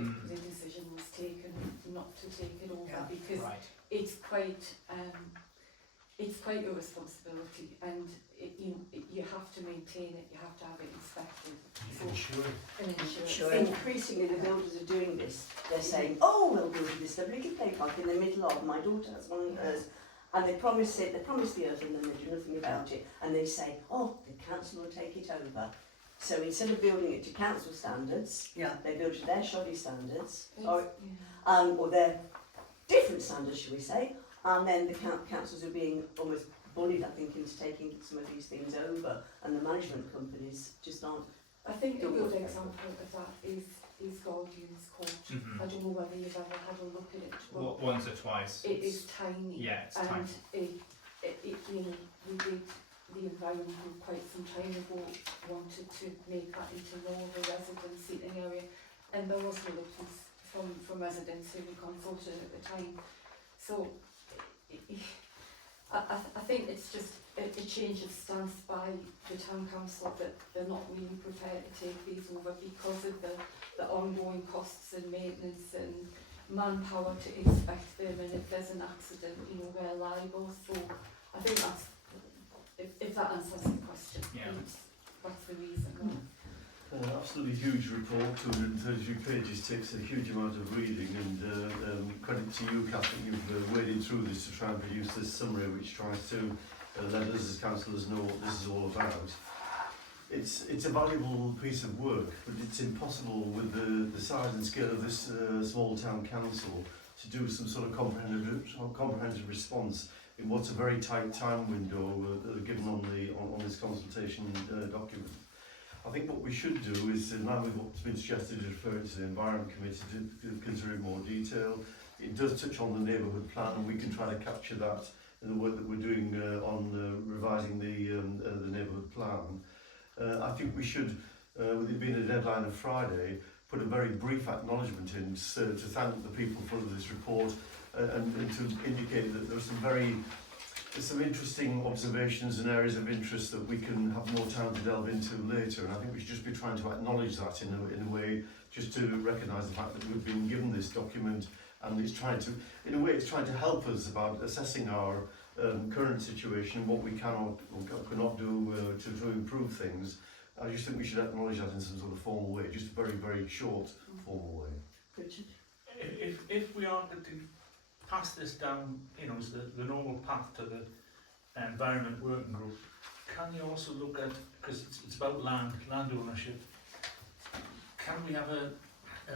decision was taken not to take it over, because it's quite a responsibility, and you have to maintain it, you have to have it inspected. And insured. Increasingly the builders are doing this. They're saying, oh, we'll build this lovely play park in the middle of, my daughter has one of hers, and they promise the earth, and then they do nothing about it, and they say, oh, the council will take it over. So instead of building it to council standards, they build to their shoddy standards, or their different standards, shall we say, and then the councils are being almost bullied, I think, into taking some of these things over, and the management companies just aren't. I think a good example of that is Guardian's Court. I don't know whether you've ever had a look at it. But once or twice. It is tiny. Yeah, it's and tiny. We did the environment group quite some time ago wanted to make that into more of a resident seating area, and there was reluctance from residents who we consulted at the time. So I think it's just a change of stance by the town council that they're not really prepared to take these over because of the ongoing costs and maintenance and manpower to inspect them, and if there's an accident, we're liable. So I think that's, if that answers the question, that's the reason. Absolutely huge report, 232 pages, takes a huge amount of reading, and credit to you, Kath, that you've waded through this to try and produce this summary which tries to let us as councillors know what this is all about. It's a valuable piece of work, but it's impossible with the size and scale of this small town council to do some sort of comprehensive response in what's a very tight time window given on this consultation document. I think what we should do is, in line with what's been suggested, is refer it to the Environment Committee to consider in more detail. It does touch on the neighbourhood plan, and we can try to capture that in the work that we're doing on revising the neighbourhood plan. I think we should, with it being a deadline of Friday, put a very brief acknowledgement in to thank the people for this report and to indicate that there's some interesting observations and areas of interest that we can have more time to delve into later. And I think we should just be trying to acknowledge that in a way, just to recognise the fact that we've been given this document, and it's trying to help us about assessing our current situation, what we cannot or cannot do to improve things. I just think we should acknowledge that in some sort of formal way, just a very, very short formal way. Richard? If we are to pass this down, as the normal path to the environment working group, can you also look at, because it's about land ownership, can we have a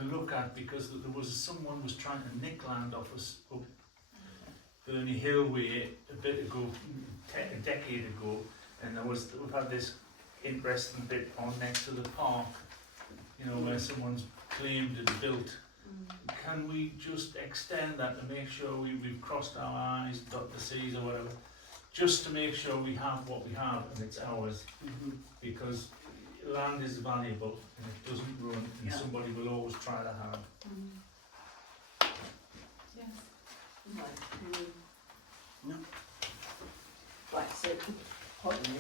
look at, because someone was trying to nick land off us up Burney Hill way a bit ago, a decade ago, and we've had this interesting bit on next to the park, where someone's claimed and built. Can we just extend that to make sure we've crossed our I's, dot the C's or whatever, just to make sure we have what we have and it's ours? Because land is valuable and it doesn't run, and somebody will always try to have. Yes. Right. No. Right, so, pardon me,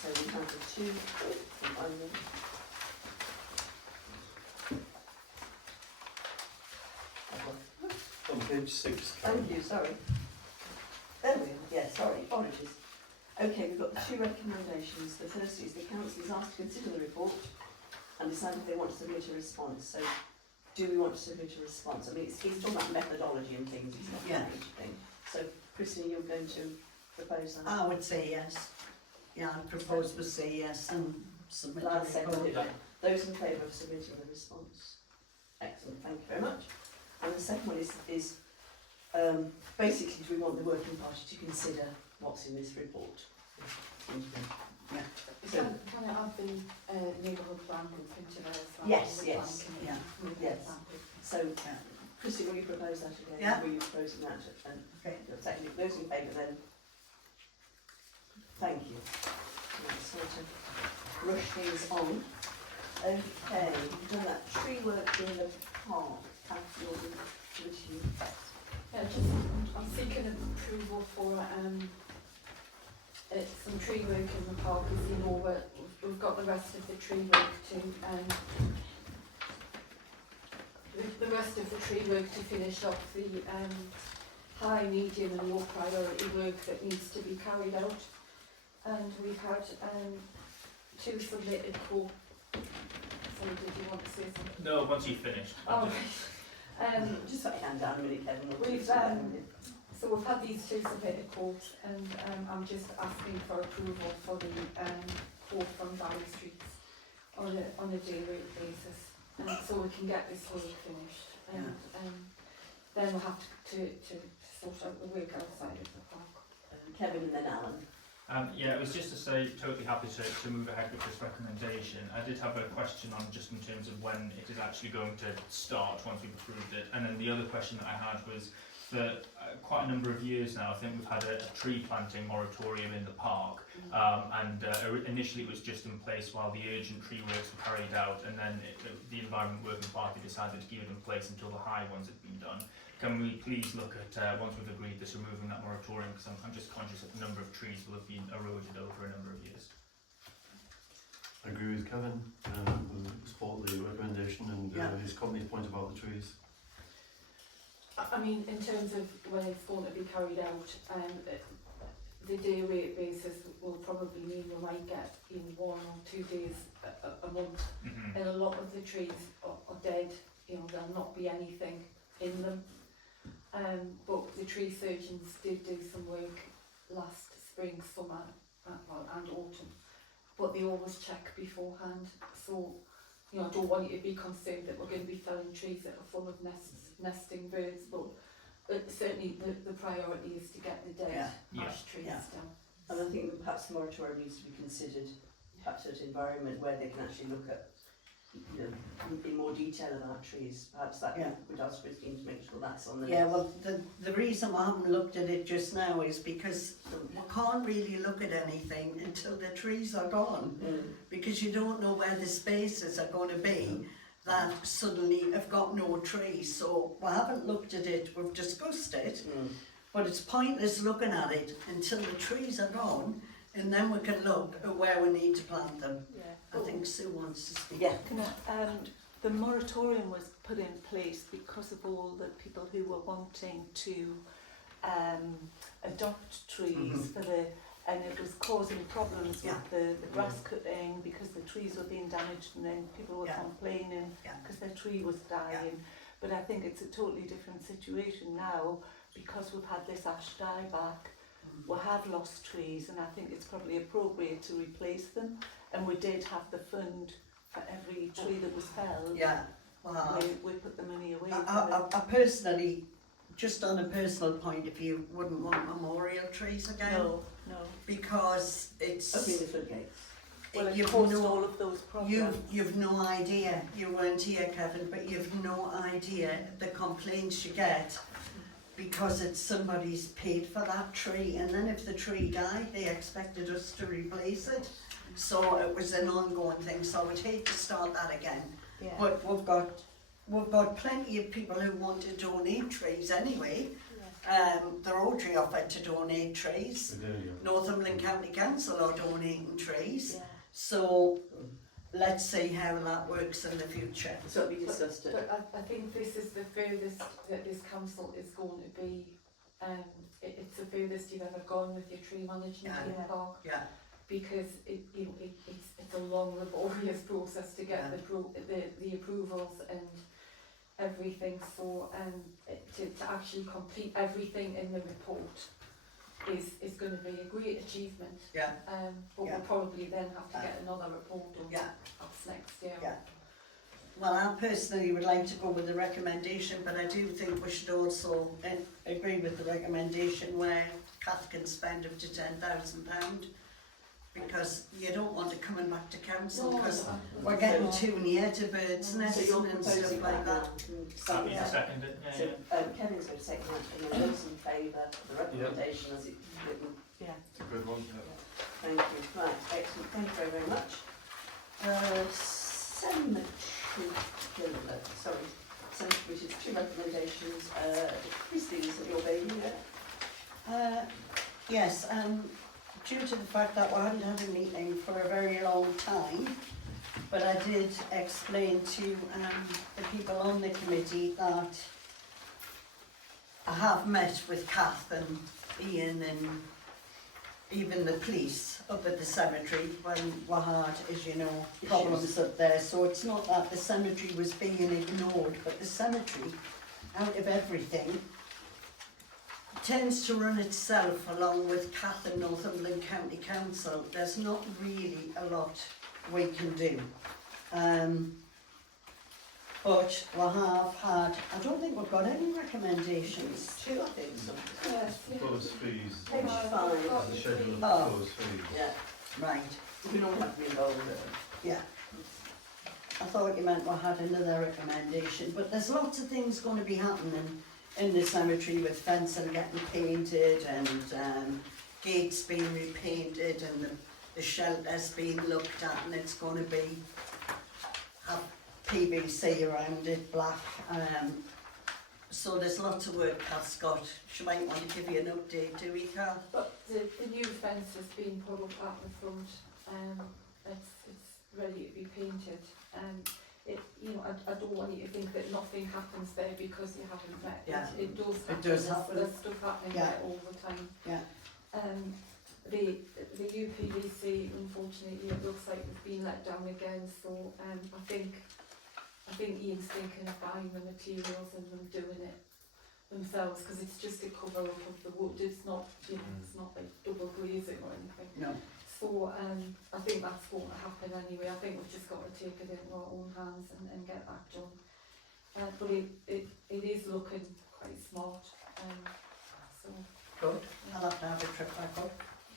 so we have the two only. On page 6. Thank you, sorry. There we are, yeah, sorry, apologies. Okay, we've got the two recommendations. The first is the council is asked to consider the report and decide if they want to submit a response. So, do we want to submit a response? I mean, it's talking about methodology and things, it's not Yeah. anything. So, Christine, you're going to propose that? I would say yes. Yeah, I propose we say yes and submit I'll a second report. it then. Those in favour of submitting the response? Excellent, thank you very much. And the second one is basically, do we want the working party to consider what's in this report? Yeah. So, Can I add the neighbourhood plan group into there as well? Yes, The yes, plan yeah, committee? yes. Thank you. so Christine, will you propose that again? Yeah. Will you proposing that? And Okay. secondly, those in favour then? Thank you. Let's sort of rush things on. Okay, we've done that tree work in the park. Yeah, I'm seeking approval for some tree work in the park. As you know, we've got the rest of the tree work to finish off the high, medium and low priority work that needs to be carried out. And we've had two submitted quotes. Sorry, did you want to say something? No, once you've finished. Oh, right. Just put your hand down a minute, Kevin. So we've had these two submitted quotes, and I'm just asking for approval for the quote from Valley Streets on a day rate basis, so we can get this work finished. And then we'll have to sort out the work outside of the park. Kevin and then Alan. Yeah, it was just to say, totally happy to move ahead with this recommendation. I did have a question on just in terms of when it is actually going to start once we've approved it. And then the other question that I had was, for quite a number of years now, I think we've had a tree planting moratorium in the park. Initially it was just in place while the urgent tree works were carried out, and then the Environment Working Party decided to keep it in place until the high ones had been done. Can we please look at, once we've agreed this, removing that moratorium, because I'm just conscious that the number of trees will have been eroded over a number of years. I agree with Kevin, we'll support the recommendation and his company's point about the trees. I mean, in terms of when it's going to be carried out, the day rate basis will probably mean we might get in 1 or 2 days a month, and a lot of the trees are dead. There'll not be anything in them. But the tree surgeons did do some work last spring, summer, and autumn. But they always check beforehand. So you know, I don't want you to be concerned that we're going to be felling trees that are full of nesting birds, but certainly the priority is to get the dead ash trees down. And I think perhaps the moratorium needs to be considered, perhaps at an environment where they can actually look at, you know, in more detail about trees. Perhaps that would ask Christine to make sure that's on the list. Well, the reason I haven't looked at it just now is because we can't really look at anything until the trees are gone, because you don't know where the spaces are going to be that suddenly have got no trees. So we haven't looked at it, we've discussed it, but it's pointless looking at it until the trees are gone, and then we can look at where we need to plant them. I think Sue wants to speak. The moratorium was put in place because of all the people who were wanting to adopt trees for the, and it was causing problems with the grass cutting because the trees were being damaged, and then people were complaining because their tree was dying. But I think it's a totally different situation now because we've had this ash dieback. We have lost trees, and I think it's probably appropriate to replace them. And we did have the fund for every tree that was felled. We put the money away. I personally, just on a personal point of view, wouldn't want memorial trees again. No. Because it's... Opening the floodgates. Well, it caused all of those problems. You've no idea, you weren't here, Kevin, but you've no idea the complaints you get because it's somebody's paid for that tree, and then if the tree died, they expected us to replace it. So it was an ongoing thing, so I would hate to start that again. But we've got plenty of people who want to donate trees anyway. The Rotary offered to donate trees. Northumberland County Council are donating trees. So let's see how that works in the future. So it'll be discussed. But I think this is the furthest that this council is going to be. It's the furthest you've ever gone with your tree management in the park. Because it's a long, laborious process to get the approvals and everything. So to actually complete everything in the report is going to be a great achievement. But we'll probably then have to get another report on that's next year. Well, I personally would like to go with the recommendation, but I do think we should also agree with the recommendation where Kath can spend up to £10,000. Because you don't want it coming back to council, because we're getting too near to birds' nesting and stuff like that. Happy to second it. Kevin's going to second that, and those in favour of the recommendation as it's written. It's a good one. Thank you. Right, excellent. Thank you very much. Cemetery, which is 2 recommendations. Christine, is it your baby yet? Yes, due to the fact that we hadn't had a meeting for a very long time, but I did explain to the people on the committee that I have met with Kath and Ian and even the police up at the cemetery when we had, as you know, problems up there. So it's not that the cemetery was being ignored, but the cemetery, out of everything, tends to run itself along with Kath and Northumberland County Council. There's not really a lot we can do. But we have had, I don't think we've got any recommendations. 2, I think. So. Proposed fees. Page 5. The schedule of proposed fees. Right. We don't have to be involved with it. I thought you meant we had another recommendation, but there's lots of things going to be happening in the cemetery with fencing getting painted and gates being repainted and the shelters being looked at, and it's going to be have PVC around it, black. So there's lots of work Kath's got. She might want to give you an update, do we, Kath? But the new fence has been put up at the front. It's ready to be painted. I don't want you to think that nothing happens there because you haven't met. It does happen. There's stuff happening there all the time. The UPVC, unfortunately, it looks like it's been let down again. So I think Ian's thinking of buying the materials and them doing it themselves, because it's just a cover up of the wood. It's not, it's not like double glazing or anything. No. So I think that's going to happen anyway. I think we've just got to take it into our own hands and get that done. But it is looking quite smart. So Good. yeah. I'll have to have a trip back up.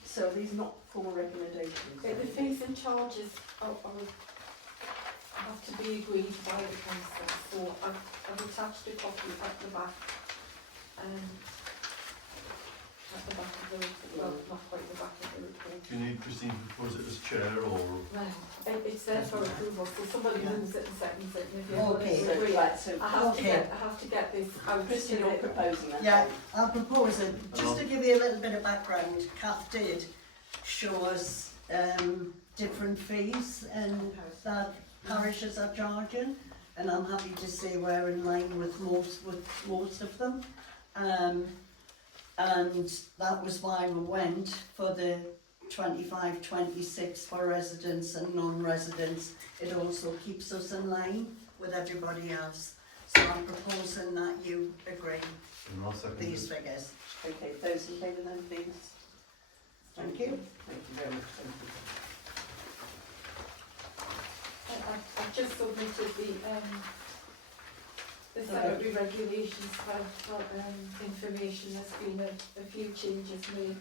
So these are not formal recommendations. The fees and charges have to be agreed by the council. So I've attached a copy at the back. At the back of the report. Well, not quite the back of the report. Do you need Christine to propose it as chair or? No, it's there for approval. So somebody moves it and seconds it. And if you Okay. So, agree, right, so I have to get this out. Christine, to you're the- proposing that? Yeah, I'll propose it. Just to give you a little bit of background, Kath did show us different fees and that parishes are charging, and I'm happy to say we're in line with most of them. And that was why we went for the 25-26 for residents and non-residents. It also keeps us in line with everybody else. So I'm proposing that you agree And I'll second these it. figures. Okay, those in favour then, please. Thank you. Thank you very much. Thank you. I've just submitted the secretary regulations for information. There's been a few changes made.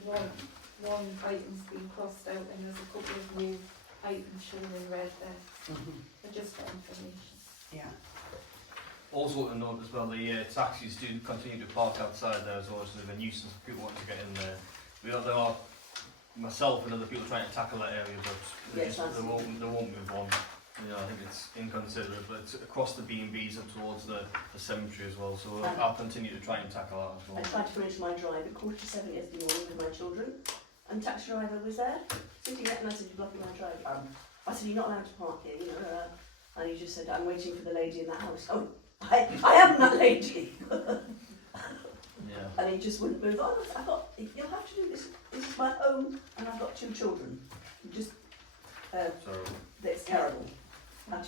One item's been crossed out and there's a couple of new items shown in red there. They're just for information. Yeah. Also to note as well, the taxis do continue to park outside there as well, so there's a nuisance for people wanting to get in there. There are myself and other people trying to tackle that area, but Yes, they won't move on. You know, I think it's inconsiderate, but it's across the B&Bs and towards the cemetery as well, so I'll continue to try and tackle that as I well. tried to go into my drive at 7:45 yesterday morning with my children, and the taxi driver was there, sitting there, and I said, "You're blocking my drive." I said, "You're not allowed to park here, you know." And he just said, "I'm waiting for the lady in that house." Oh, I am that lady. Yeah. And he just wouldn't move on. I thought, "You'll have to do this. This is my home, and I've got 2 children." Just, So that's terrible.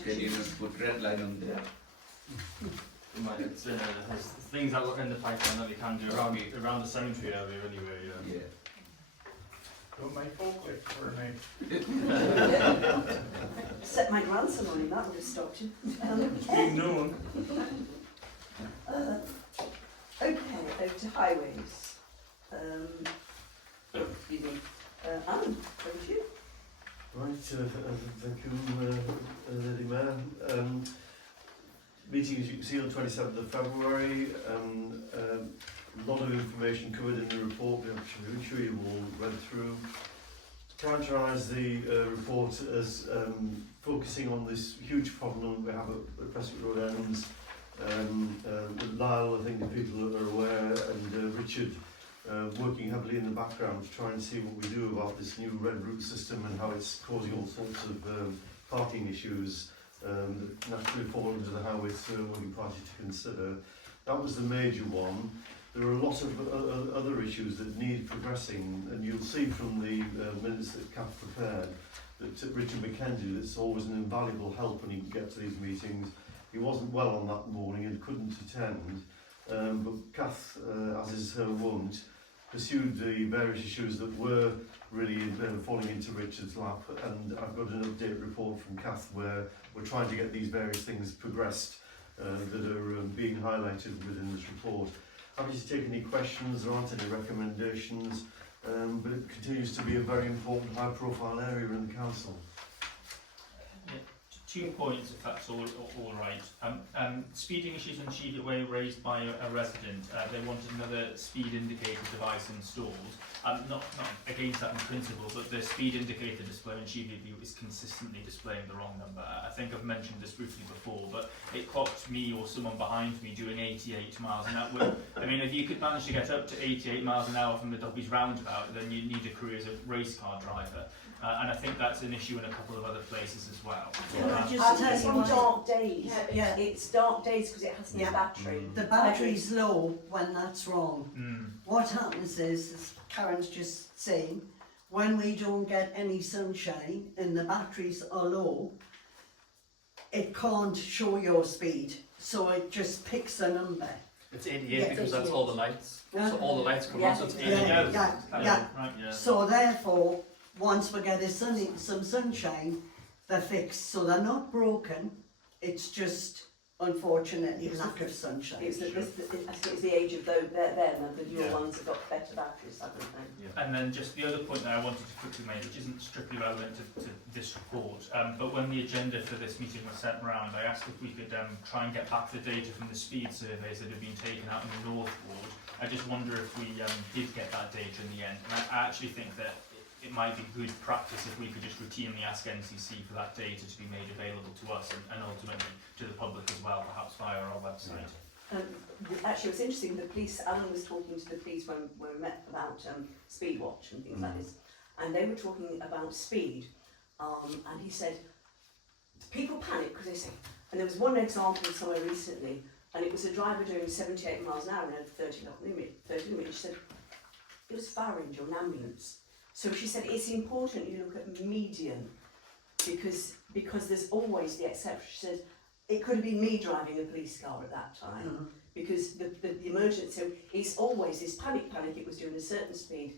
Can you just put red line on there? there's things that were in the pipeline that we can do around the cemetery area anyway. Yeah. Yeah. Don't make forklift for me. Set my grandson on him, that would have stopped him. Being known. Okay, over to highways. Excuse me. Alan, over to you. Right, thank you, Lady Mayor. Meeting, as you can see, on 27th of February. A lot of information covered in the report, which I'm sure you've all read through. Characterise the report as focusing on this huge problem we have at Prestwick Road Ends. Lyle, I think the people are aware, and Richard working heavily in the background to try and see what we do about this new red route system and how it's causing all sorts of parking issues that naturally fall under the highways working party to consider. That was the major one. There are a lot of other issues that need progressing, and you'll see from the minutes that Kath prepared that Richard McKenzie, that's always an invaluable help when he can get to these meetings. He wasn't well on that morning and couldn't attend, but Kath, as is her wont, pursued the various issues that were really falling into Richard's lap, and I've got an update report from Kath where we're trying to get these various things progressed that are being highlighted within this report. Happy to take any questions. There aren't any recommendations, but it continues to be a very important high profile area in the council. 2 points, if that's all right. Speeding issues on Cheviot Way raised by a resident. They wanted another speed indicator device installed. Not against that in principle, but the speed indicator display on Cheviot View is consistently displaying the wrong number. I think I've mentioned this briefly before, but it clocked me or someone behind me doing 88 miles an hour. I mean, if you could manage to get up to 88 miles an hour from the Dobbies roundabout, then you'd need a career as a race car driver. And I think that's an issue in a couple of other places as well. It's on dark days. Yeah. It's dark days because it has no battery. The battery's low when that's wrong. What happens is, as Karen's just saying, when we don't get any sunshine and the batteries are low, it can't show your speed, so it just picks a number. It's 88 because that's all the lights. So all the lights come on, so it's 88. Yeah. Right, yeah. So therefore, once we get some sunshine, they're fixed. So they're not broken, it's just, unfortunately, lack of sunshine. It's I think it's the age of them, and the newer Yeah. ones have got better batteries, haven't they? And then just the other point that I wanted to quickly make, which isn't strictly relevant to this report, but when the agenda for this meeting was sent round, I asked if we could try and get back the data from the speed surveys that have been taken out in the North Ward. I just wonder if we did get that data in the end. And I actually think that it might be good practice if we could just routinely ask NCC for that data to be made available to us and ultimately to the public as well, perhaps via our website. Actually, it was interesting, the police, Alan was talking to the police when we met about speed watch and things like this, and they were talking about speed, and he said, people panic because they say, and there was one example somewhere recently, and it was a driver doing 78 miles an hour in a 30 limit, she said, it was fire engine or an ambulance. So she said, it's important you look at median, because there's always the exception. She said, it could have been me driving a police car at that time, because the emergency, it's always this panic, it was doing a certain speed,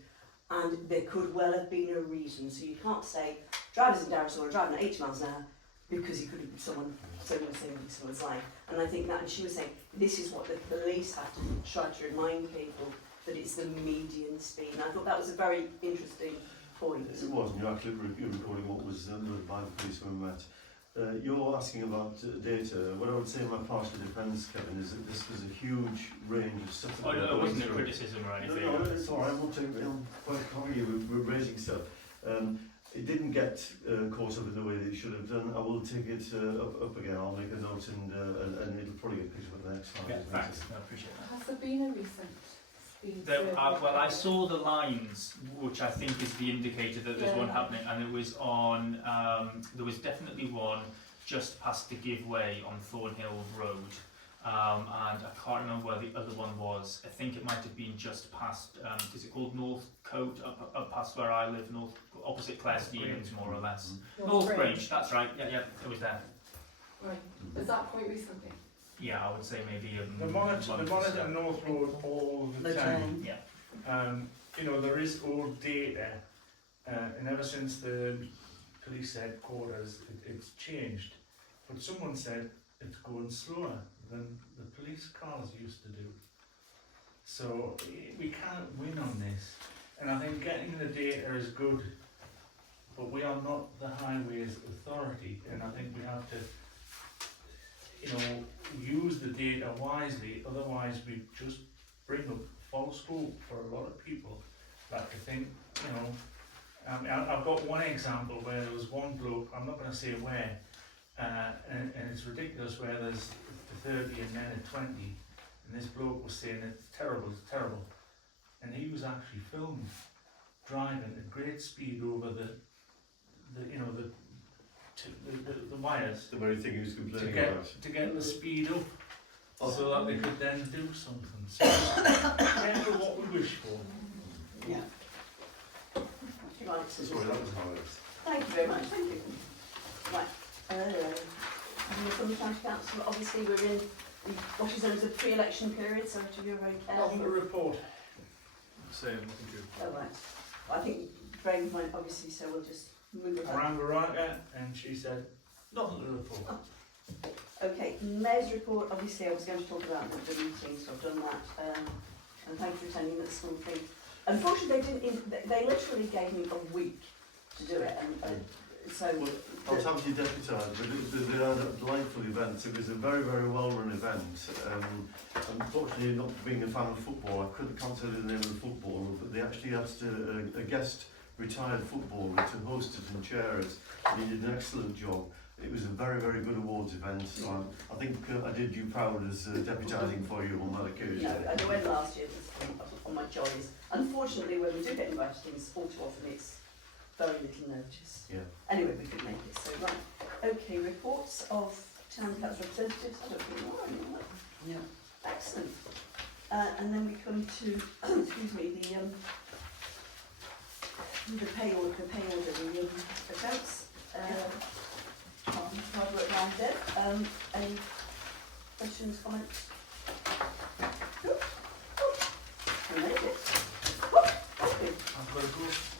and there could well have been a reason. So you can't say, drivers in Darrison are driving at 80 miles an hour, because it could have been someone saving someone's life. And I think that, and she was saying, this is what the police have to try to remind people, that it's the median speed. And I thought that was a very interesting point. It was, and you're actually recording what was noted by the police when we met. You're asking about data. What I would say in my partial defence, Kevin, is that this was a huge range of stuff. Oh, no, it wasn't a criticism or anything. No, it's all right. I'm quite happy with raising stuff. It didn't get caught up in the way that it should have done. I will take it up again. I'll make a note and it'll probably get picked up at the next time. Yeah, thanks. I appreciate that. Has there been a recent speed There, survey? well, I saw the lines, which I think is the indicator that there's one happening, and it was on, there was definitely one just past the giveaway on Thornhill Road, and I can't remember where the other one was. I think it might have been just past, is it called Northcote, up past where I live, opposite Claire Stevens, more or less. North Grange, that's right, yeah, it was there. Right. Was that quite recently? Yeah, I would say maybe The monitor North Road all the time. Yeah. You know, there is old data, and ever since the police headquarters, it's changed. But someone said it's going slower than the police cars used to do. So we can't win on this. And I think getting the data is good, but we are not the highways authority, and I think we have to, you know, use the data wisely, otherwise we just bring up false hope for a lot of people that to think, you know, I've got one example where there was one bloke, I'm not going to say where, and it's ridiculous, where there's a 30 and then a 20, and this bloke was saying it's terrible, and he was actually filmed driving at great speed over the wires, The very thing he was to complaining get about. to get the speed up, so that they could then do something. So careful what we wish for. Yeah. Right. Sorry, that was how it was. Thank you very much, thank you. Right, from the County Council, obviously we're in what is known as a pre-election period, so to be very Not careful. a report. Same. Oh, right. I think Brain might obviously, so we'll just move it I on. rang Veronica and she said, nothing to report. Okay, Mayor's report, obviously I was going to talk about the meeting, so I've done that. And thank you for attending that school thing. Unfortunately, they literally gave me a week to do it, and so... Well, I'll have you deputised, but they are delightful events. It was a very, very well-run event. Unfortunately, not being a fan of football, I can't tell you the name of the footballer, but they actually asked a guest retired footballer to host it and chair it, and he did an excellent job. It was a very, very good awards event, so I think I did you proud as deputising for you on that occasion. No, I went last year on my jollies. Unfortunately, when we do get invited to things, all too often it's very little notice. Yeah. Anyway, we could make it, so right. Okay, reports of town council representatives. I don't think there are any on that. Yeah. Excellent. And then we come to, excuse me, the pay order, the accounts. Hard work down there. Any questions, comments? We made it. I've got to go.